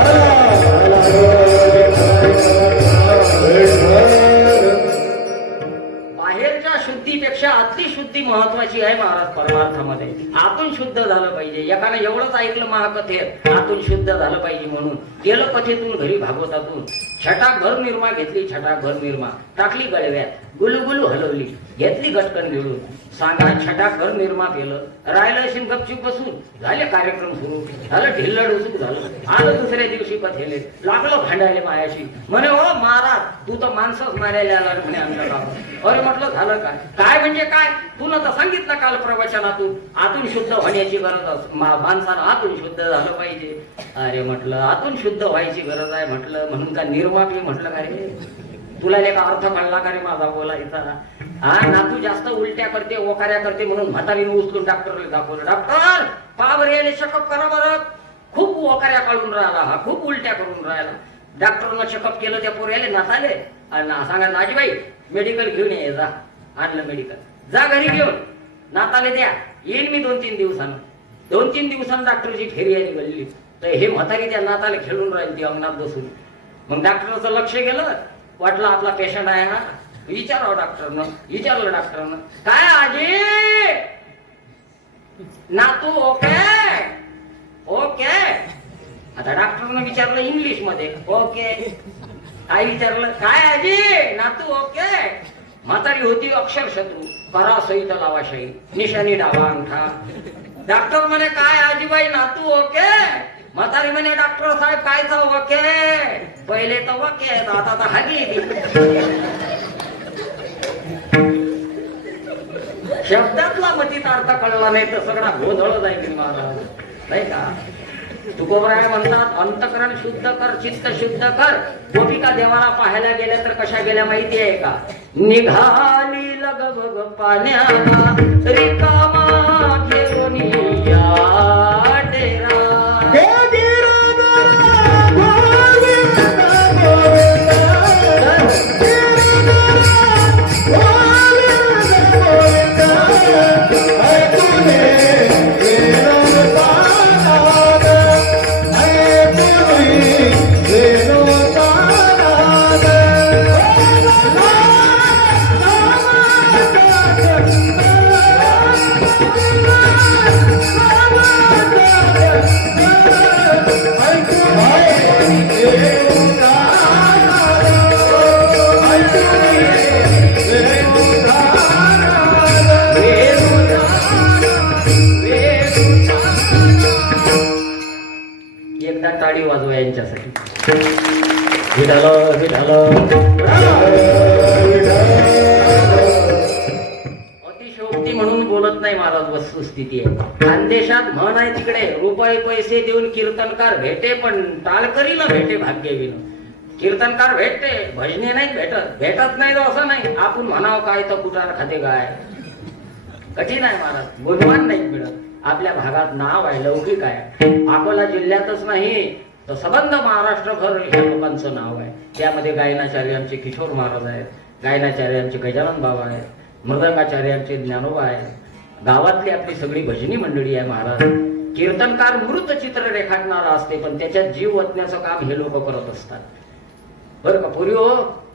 बाहेरच्या शुद्धीपेक्षा आतली शुद्धी महत्वाची आहे महाराज परमार्थामध्ये. आतून शुद्ध झालं पाहिजे. एकानं एवढंच ऐकलं महाकथेत, आतून शुद्ध झालं पाहिजे म्हणून गेलं कथेतून घरी भागवतातून. छटाक भर निर्मा घेतली, छटाक भर निर्मा टाकली गळव्यात, गुलुगुलू हलवली, घेतली गटकन गिळून. सांगा छटाक भर निर्मा केलं, राहिलं अशी गपचूप बसून. झाले कार्यक्रम सुरू, झालं ढिल्ल डुसूक झालं. आलं दुसऱ्या दिवशी कथेले, लागलं भांडायले मायाशी. म्हणे हो महाराज तू तर माणसंच मारायला आला म्हणे आमच्या गावात. अरे म्हटलं झालं काय? काय म्हणजे काय? तुला तर सांगितलं काल प्रवचनातून आतून शुद्ध होण्याची गरज, माणसानं आतून शुद्ध झालं पाहिजे. अरे म्हटलं आतून शुद्ध व्हायची गरज आहे म्हटलं, म्हणून का निर्मापी म्हटलं का रे? तुला लेखा अर्थ कळला का रे माझा बोलायचा? हा नातू जास्त उलट्या करते, ओकाऱ्या करते म्हणून म्हातारीने उचलून डॉक्टरला दाखवलं. डॉक्टर पावर यायला चेकअप करा बरं, खूप ओकाऱ्या काढून राहिला हा, खूप उलट्या करून राहिला. डॉक्टरनं चेकअप केलं, त्या पोऱ्याले नाताले आणि सांगा नाजीबाई मेडिकल घेऊन ये. जा आणलं मेडिकल, जा घरी घेऊन नाताले द्या, येईन मी 2-3 दिवसानं. 2-3 दिवसानं डॉक्टरची फेरी आली गल्ली, तर हे म्हातारी त्या नाताले खेळून राहील ती अंगणात बसून. मग डॉक्टरचं लक्ष गेलं, वाटलं आपला पेशंट आहे हा, विचारावं डॉक्टरनं. विचारलं डॉक्टरनं, काय आजी नातू ओके ओके? आता डॉक्टरनं विचारलं इंग्लिश मध्ये ओके. काय विचारलं, काय आजी नातू ओके? म्हातारी होती अक्षरशत्रू, करा सहित लावाशाही, निशाणी डावा अंगठा. डॉक्टर म्हणे काय आजीबाई नातू ओके? म्हातारी म्हणे डॉक्टर साहेब कायचा ओके? पहिले तर ओके, आता तर हागी. शब्दातला मतीत अर्थ कळला नाही तर सगळा गोंधळ जाईल महाराज, नाही का? तुकोबराय म्हणतात अंतकरण शुद्ध कर, चित्त शुद्ध कर. गोपिका देवाला पाहायला गेल्या तर कशा गेल्या माहिती आहे का? निघाली लगबग पाण्याला, रिकामा घेऊन या डेरा. एकदा टाळी वाजवा यांच्यासाठी. अतिशयोक्ती म्हणून बोलत नाही महाराज, वस्तुस्थिती आहे. खानदेशात म्हण आहे तिकडे, रुपये पैसे देऊन कीर्तनकार भेटे पण टाळकरी न भेटे भाग्यविन. कीर्तनकार भेटते, भजने नाही भेटत. भेटत नाही तर असं नाही आपण म्हणावं काय तर कुटार खाते काय. कठीण आहे महाराज, गुणवान नाही मिळत. आपल्या भागात नाव आहे, लौकिक आहे. अकोला जिल्ह्यातच नाही तर सबंध महाराष्ट्रभर ह्या लोकांचं नाव आहे. त्यामध्ये गायनाचार्यांचे किशोर महाराज आहेत, गायनाचार्यांचे गजानन बाबा आहेत, मृदंगाचार्यांचे ज्ञानोबा आहेत. गावातली आपली सगळी भजनी मंडळी आहे महाराज. कीर्तनकार मृत चित्र रेखाटणारा असते पण त्याच्यात जीव ओतण्याचं काम हे लोक करत असतात, बरं का. पूर्वी हो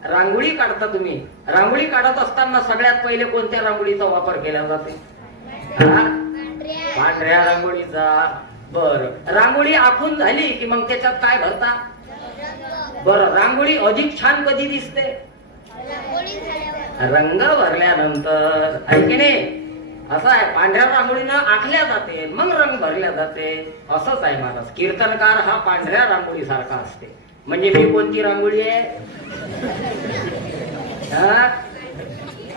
रांगोळी काढता तुम्ही, रांगोळी काढत असताना सगळ्यात पहिले कोणत्या रांगोळीचा वापर केला जाते? पांढऱ्या रांगोळीचा. बर, रांगोळी आखून झाली की मग त्याच्यात काय भरता? बरं, रांगोळी अधिक छान कधी दिसते? रंग भरल्यानंतर, आहे की नाही? असं आहे, पांढऱ्या रांगोळीनं आखल्या जाते मग रंग भरल्या जाते. असंच आहे महाराज. कीर्तनकार हा पांढऱ्या रांगोळी सारखा असते. म्हणजे मी कोणती रांगोळी आहे?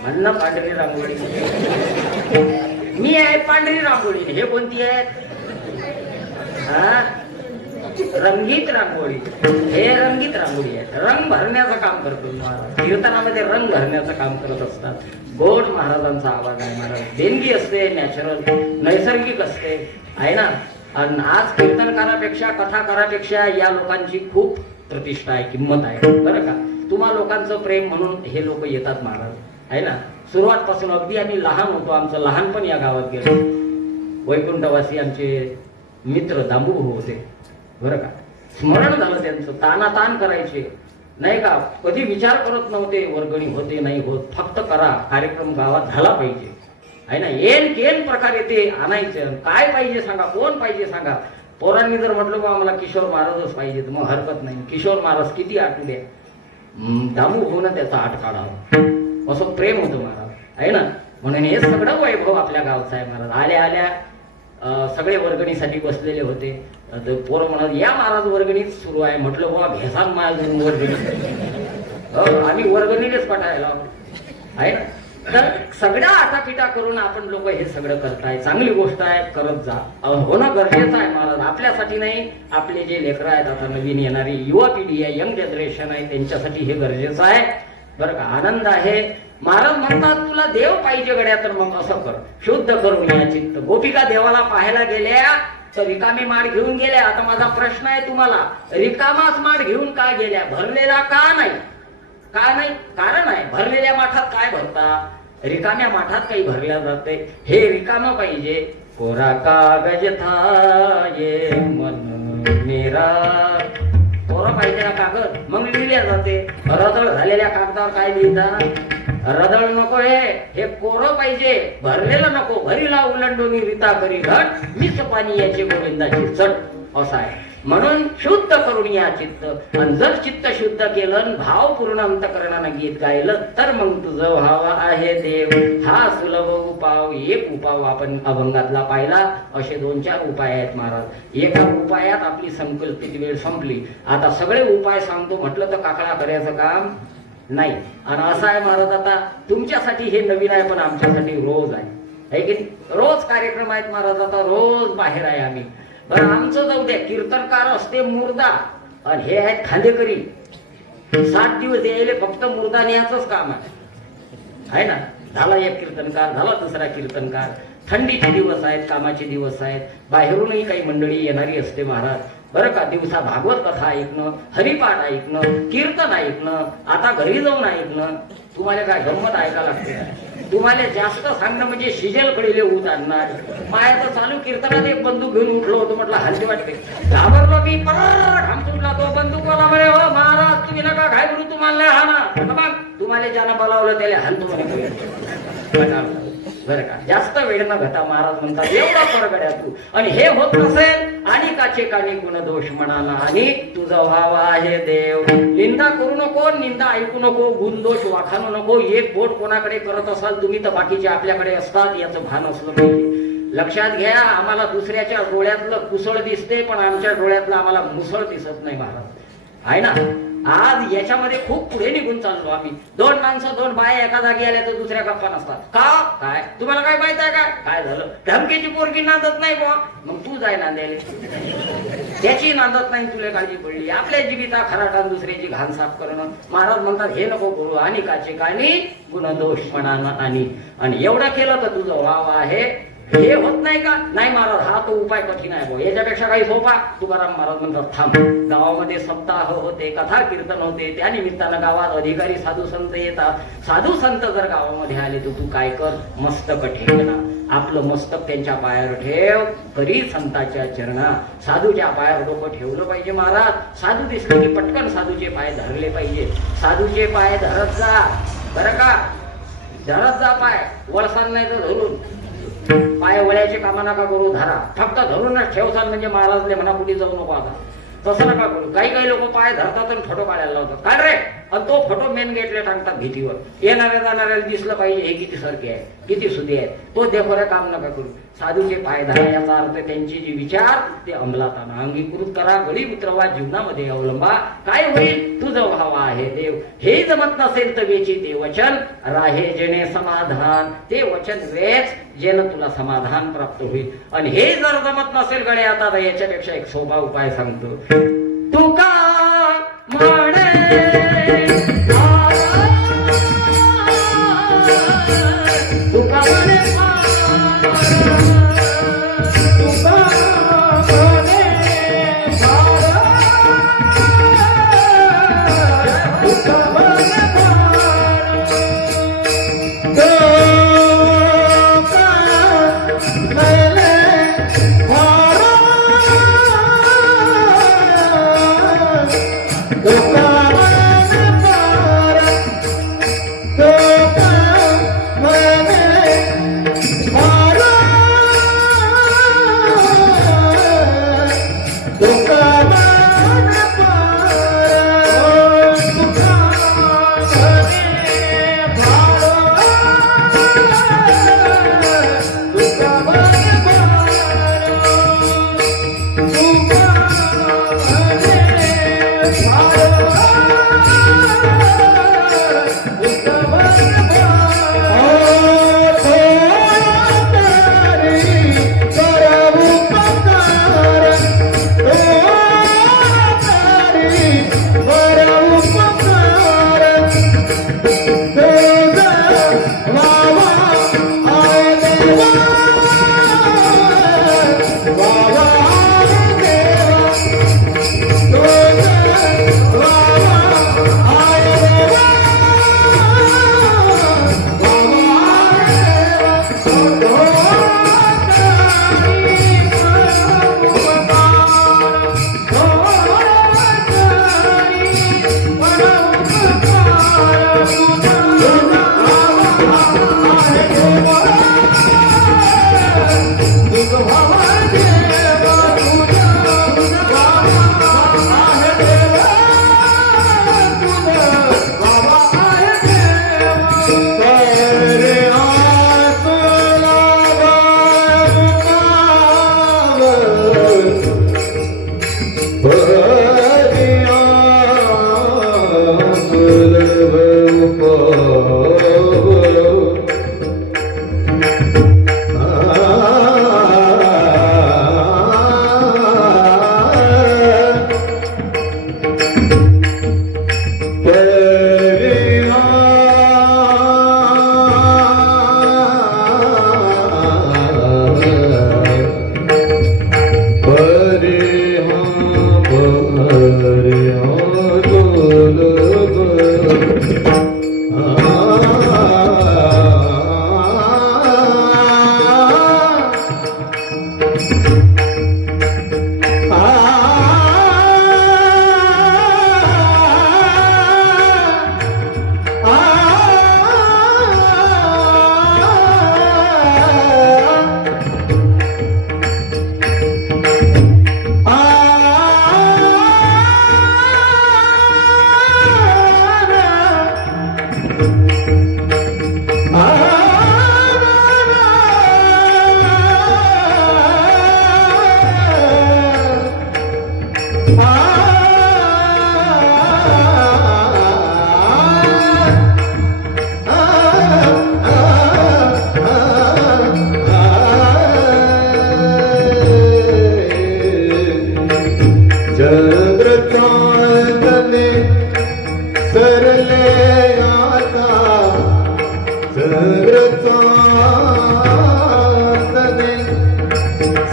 म्हणणं पांढरी रांगोळी. मी आहे पांढरी रांगोळी. हे कोणती आहे? रंगीत रांगोळी. हे रंगीत रांगोळी आहे. रंग भरण्याचं काम करतो महाराज. कीर्तनामध्ये रंग भरण्याचं काम करत असतात. गोड महाराजांचा आवाज आहे महाराज. देणगी असते, नॅचरल, नैसर्गिक असते, आहे ना. आणि आज कीर्तनकारापेक्षा, कथाकारापेक्षा या लोकांची खूप प्रतिष्ठा आहे, किंमत आहे, बरं का. तुम्हा लोकांचं प्रेम म्हणून हे लोक येतात महाराज, आहे ना. सुरुवातपासून अगदी आम्ही लहान होतो, आमचं लहानपण या गावात गेलं. वैकुंठवासी आमचे मित्र दांबू भाऊ होते, बरं का. स्मरण झालं त्यांचं. तानातान करायचे, नाही का. कधी विचार करत नव्हते वर्गणी होते नाही होत, फक्त करा, कार्यक्रम गावात झाला पाहिजे, आहे ना. येन केन प्रकारे ते आणायचं. काय पाहिजे सांगा, कोण पाहिजे सांगा. पोरांनी जर म्हटलं बा आम्हाला किशोर महाराजच पाहिजे, तर मग हरकत नाही. किशोर महाराज किती आटू द्या, दामू होणं त्याचा आट काढावा, असं प्रेम होतं महाराज, आहे ना. म्हणून हे सगळं वैभव आपल्या गावचं आहे महाराज. आल्या आल्या सगळे वर्गणीसाठी बसलेले होते. पोरं म्हणत या महाराज वर्गणीच सुरू आहे. म्हटलं बाबा भेसान माझं वर्गणी. आम्ही वर्गणीनेच पटायला, आहे ना. तर सगळ्या आटापिटा करून आपण लोक हे सगळं करताय. चांगली गोष्ट आहे, करत जा. होणं गरजेचं आहे महाराज. आपल्यासाठी नाही, आपले जे लेकरं आहेत, आता नवीन येणारी युवा पिढी आहे, यंग जनरेशन आहे, त्यांच्यासाठी हे गरजेचं आहे, बरं का. आनंद आहे. महाराज म्हणतात तुला देव पाहिजे गड्या, तर मग असं कर, शुद्ध करून या चित्त. गोपिका देवाला पाहायला गेल्या तर रिकामी माठ घेऊन गेल्या. आता माझा प्रश्न आहे तुम्हाला, रिकामाच माठ घेऊन का गेल्या? भरलेला का नाही? का नाही? कारण आहे, भरलेल्या माठात काय भरता? रिकाम्या माठात काही भरल्या जाते. हे रिकाम पाहिजे. कोरा कागज था ये मन मेरा. कोरा पाहिजे ना कागद, मग लिहिल्या जाते. रदळ झालेल्या कागदावर काय लिहिता? रदळ नको, हे कोरं पाहिजे, भरलेलं नको. भरीला उलंडोनी रीता करी घट, मिस पाणी याचे गोविंदाची चट. असं आहे. म्हणून शुद्ध करून या चित्त. आणि जर चित्त शुद्ध केलं, भाव पूर्ण अंतकरणानं गीत गायलं, तर मग तुझं व्हावा आहे देव. हा सुलभ उपाव. एक उपाव आपण अभंगातला पाहिला. असे 2-4 उपाय आहेत महाराज. एका उपायात आपली संकल्पित वेळ संपली. आता सगळे उपाय सांगतो म्हटलं तर काकळा करायचं काम नाही. आणि असं आहे महाराज, आता तुमच्यासाठी हे नवीन आहे, पण आमच्यासाठी रोज आहे की रोज कार्यक्रम आहेत महाराज. आता रोज बाहेर आहे आम्ही. बरं, आमचं जाऊ द्या. कीर्तनकार असते मुर्दा, आणि हे आहेत खांदेकरी. 7 दिवस यायले फक्त मुर्दा न्यायचंच काम आहे ना. झाला एक कीर्तनकार, झाला दुसरा कीर्तनकार. थंडीचे दिवस आहेत, कामाचे दिवस आहेत. बाहेरूनही काही मंडळी येणारी असते महाराज, बरं का. दिवसा भागवत कथा ऐकणं, हरिपाठ ऐकणं, कीर्तन ऐकणं, आता घरी जाऊन ऐकणं. तुम्हाला काय गंमत ऐकायला लागते? तुम्हाला जास्त सांगणं म्हणजे शिजेल कडीले ऊत आणणार. माया तर चालू कीर्तनात एक बंदूक घेऊन उठलो होतो. म्हटलं हलती वाटते, घाबरलो मी. सुटला तो बंदूकवाला म्हणे हो महाराज तुम्ही नका घाबरू, तुम्हाला नाही हा ना. तुम्हाला ज्यानं बोलावलं त्याला हलतो म्हणे. बरं का. जास्त वेळ न घेता महाराज म्हणतात एवढा परगड्या तू. आणि हे होत नसेल, आणि काचे कानी गुण दोष म्हणाला, आणि तुझा व्हावा आहे देव. निंदा करू नको, निंदा ऐकू नको, गुण दोष वाखाणू नको. एक बोट कोणाकडे करत असाल तुम्ही तर बाकीचे आपल्याकडे असतात, याचं भान असलं पाहिजे. लक्षात घ्या, आम्हाला दुसऱ्याच्या डोळ्यातलं कुसळ दिसते, पण आमच्या डोळ्यातलं आम्हाला मुसळ दिसत नाही महाराज, आहे ना. आज याच्यामध्ये खूप पुढे निघून चाललो आम्ही. 2 माणसं 2 बाया एका जागी आल्या तर दुसऱ्या गप्पा नसतात. का? काय तुम्हाला काय माहित आहे? काय झालं? धमकीची पोरगी नांदत नाही बुवा, मग तू जाय नांदायला. त्याची नांदत नाही, तुला काळजी पडली. आपल्या जीविता खराटा, दुसऱ्याची घाण साफ करणं. महाराज म्हणतात हे नको करू, आणि काचे कानी गुण दोष म्हणानं. आणि एवढं केलं तर तुझं वाव आहे. हे होत नाही का? नाही महाराज, हा तो उपाय कठीण आहे भाऊ, याच्यापेक्षा काही सोपा. तुकाराम महाराज म्हणतात थांब. गावामध्ये सप्ताह होते, कथा कीर्तन होते, त्या निमित्तानं गावात अधिकारी साधू संत येतात. साधू संत जर गावामध्ये आले तर तू काय कर, मस्तक ठेव ना. आपलं मस्तक त्यांच्या पायावर ठेव, तरी संताच्या चरणा. साधूच्या पायावर डोकं ठेवलं पाहिजे महाराज. साधू दिसले की पटकन साधूचे पाय धरले पाहिजे. साधूचे पाय धरत जा, बरं का. धरत जा पाय, वळसान नाही तर धरून. पाय वळ्याचे कामा नका करू, धरा फक्त धरूनच ठेवसान, म्हणजे महाराजले म्हणा कुठे जाऊ नको आता, तसं नका करू. काही काही लोक पाय धरतात आणि फोटो काढायला लावतात, काय रे, आणि तो फोटो मेन गेटला टाकतात भीतीवर. येणाऱ्या जाणाऱ्याला दिसलं पाहिजे हे किती सरके आहे, किती सुधी आहे, तो देखोऱ्या काम नका करू. साधूचे पाय धरा याचा अर्थ त्यांची जी विचार ते अंमलात आणा, अंगीकृत करा, गळी उतरवा, जीवनामध्ये अवलंबा. काय होईल, तुझं भाव आहे देव. हे जमत नसेल तर वेची ते वचन राहे जेणे समाधान, ते वचन वेच जेणं तुला समाधान प्राप्त होईल. आणि हे जर जमत नसेल गळे आता, तर याच्यापेक्षा एक सोपा उपाय सांगतो. तुका म्हणे तुका म्हणे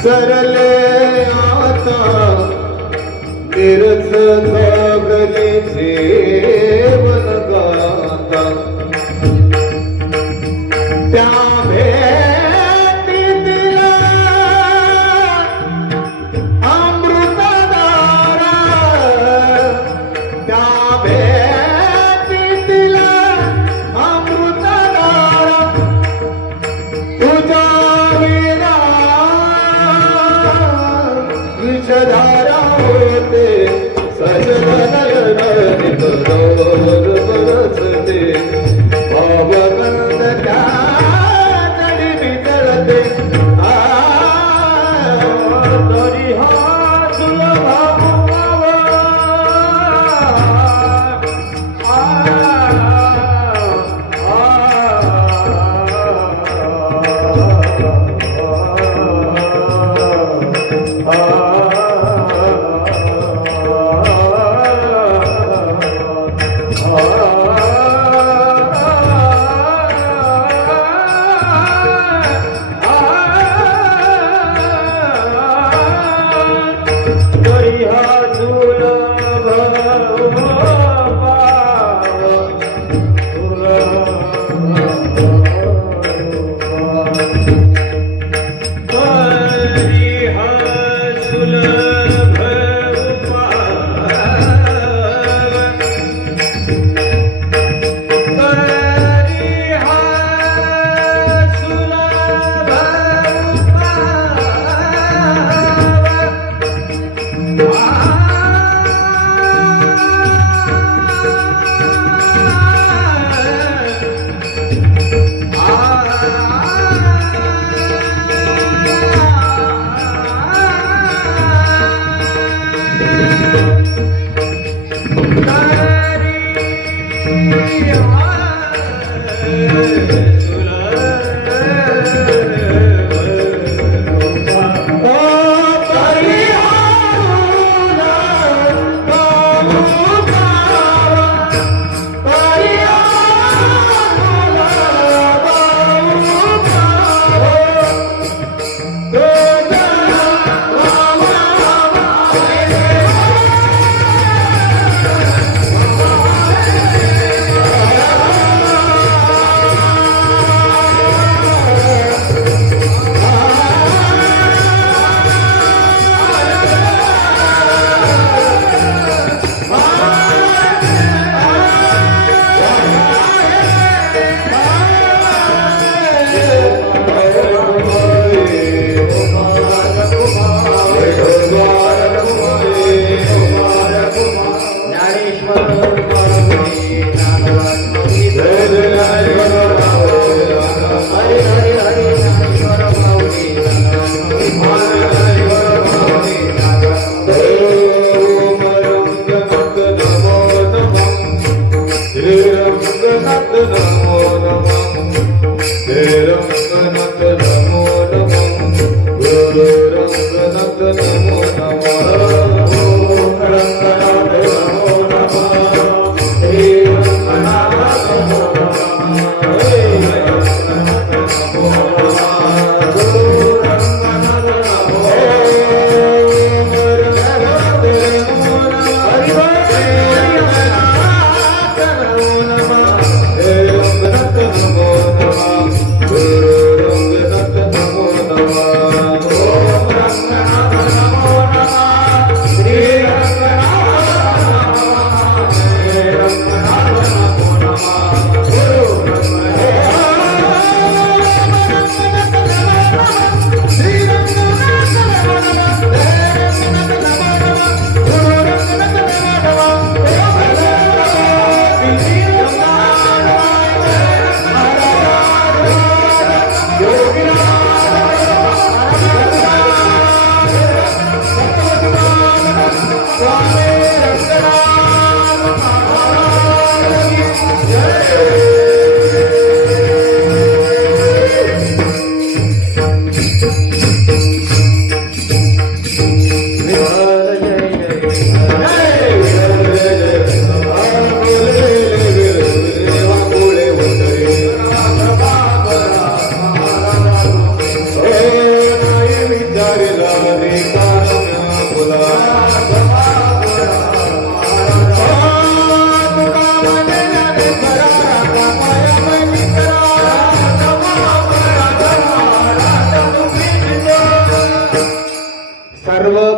सरले आता निरस जागले जेवण गाता त्या भेटीला अमृतधारा त्या भेटीला अमृतधारा तुझ्या यशधारा होते सजल नयन निकरोर बरसते भावगंध त्या नडी मिसळते तरी हा सुलभ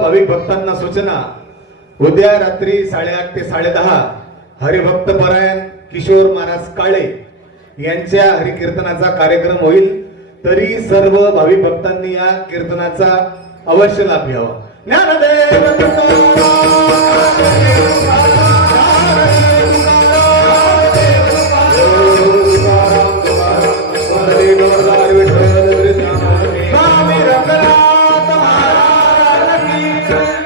भाविक भक्तांना सूचना, उद्या रात्री 8:30 ते 10:30 हरिभक्त परायण किशोर महाराज काळे यांच्या हरिकीर्तनाचा कार्यक्रम होईल. तरी सर्व भाविक भक्तांनी या कीर्तनाचा अवश्य लाभ घ्यावा. ज्ञानदेव स्वामी रंगनाथ महाराज की जय.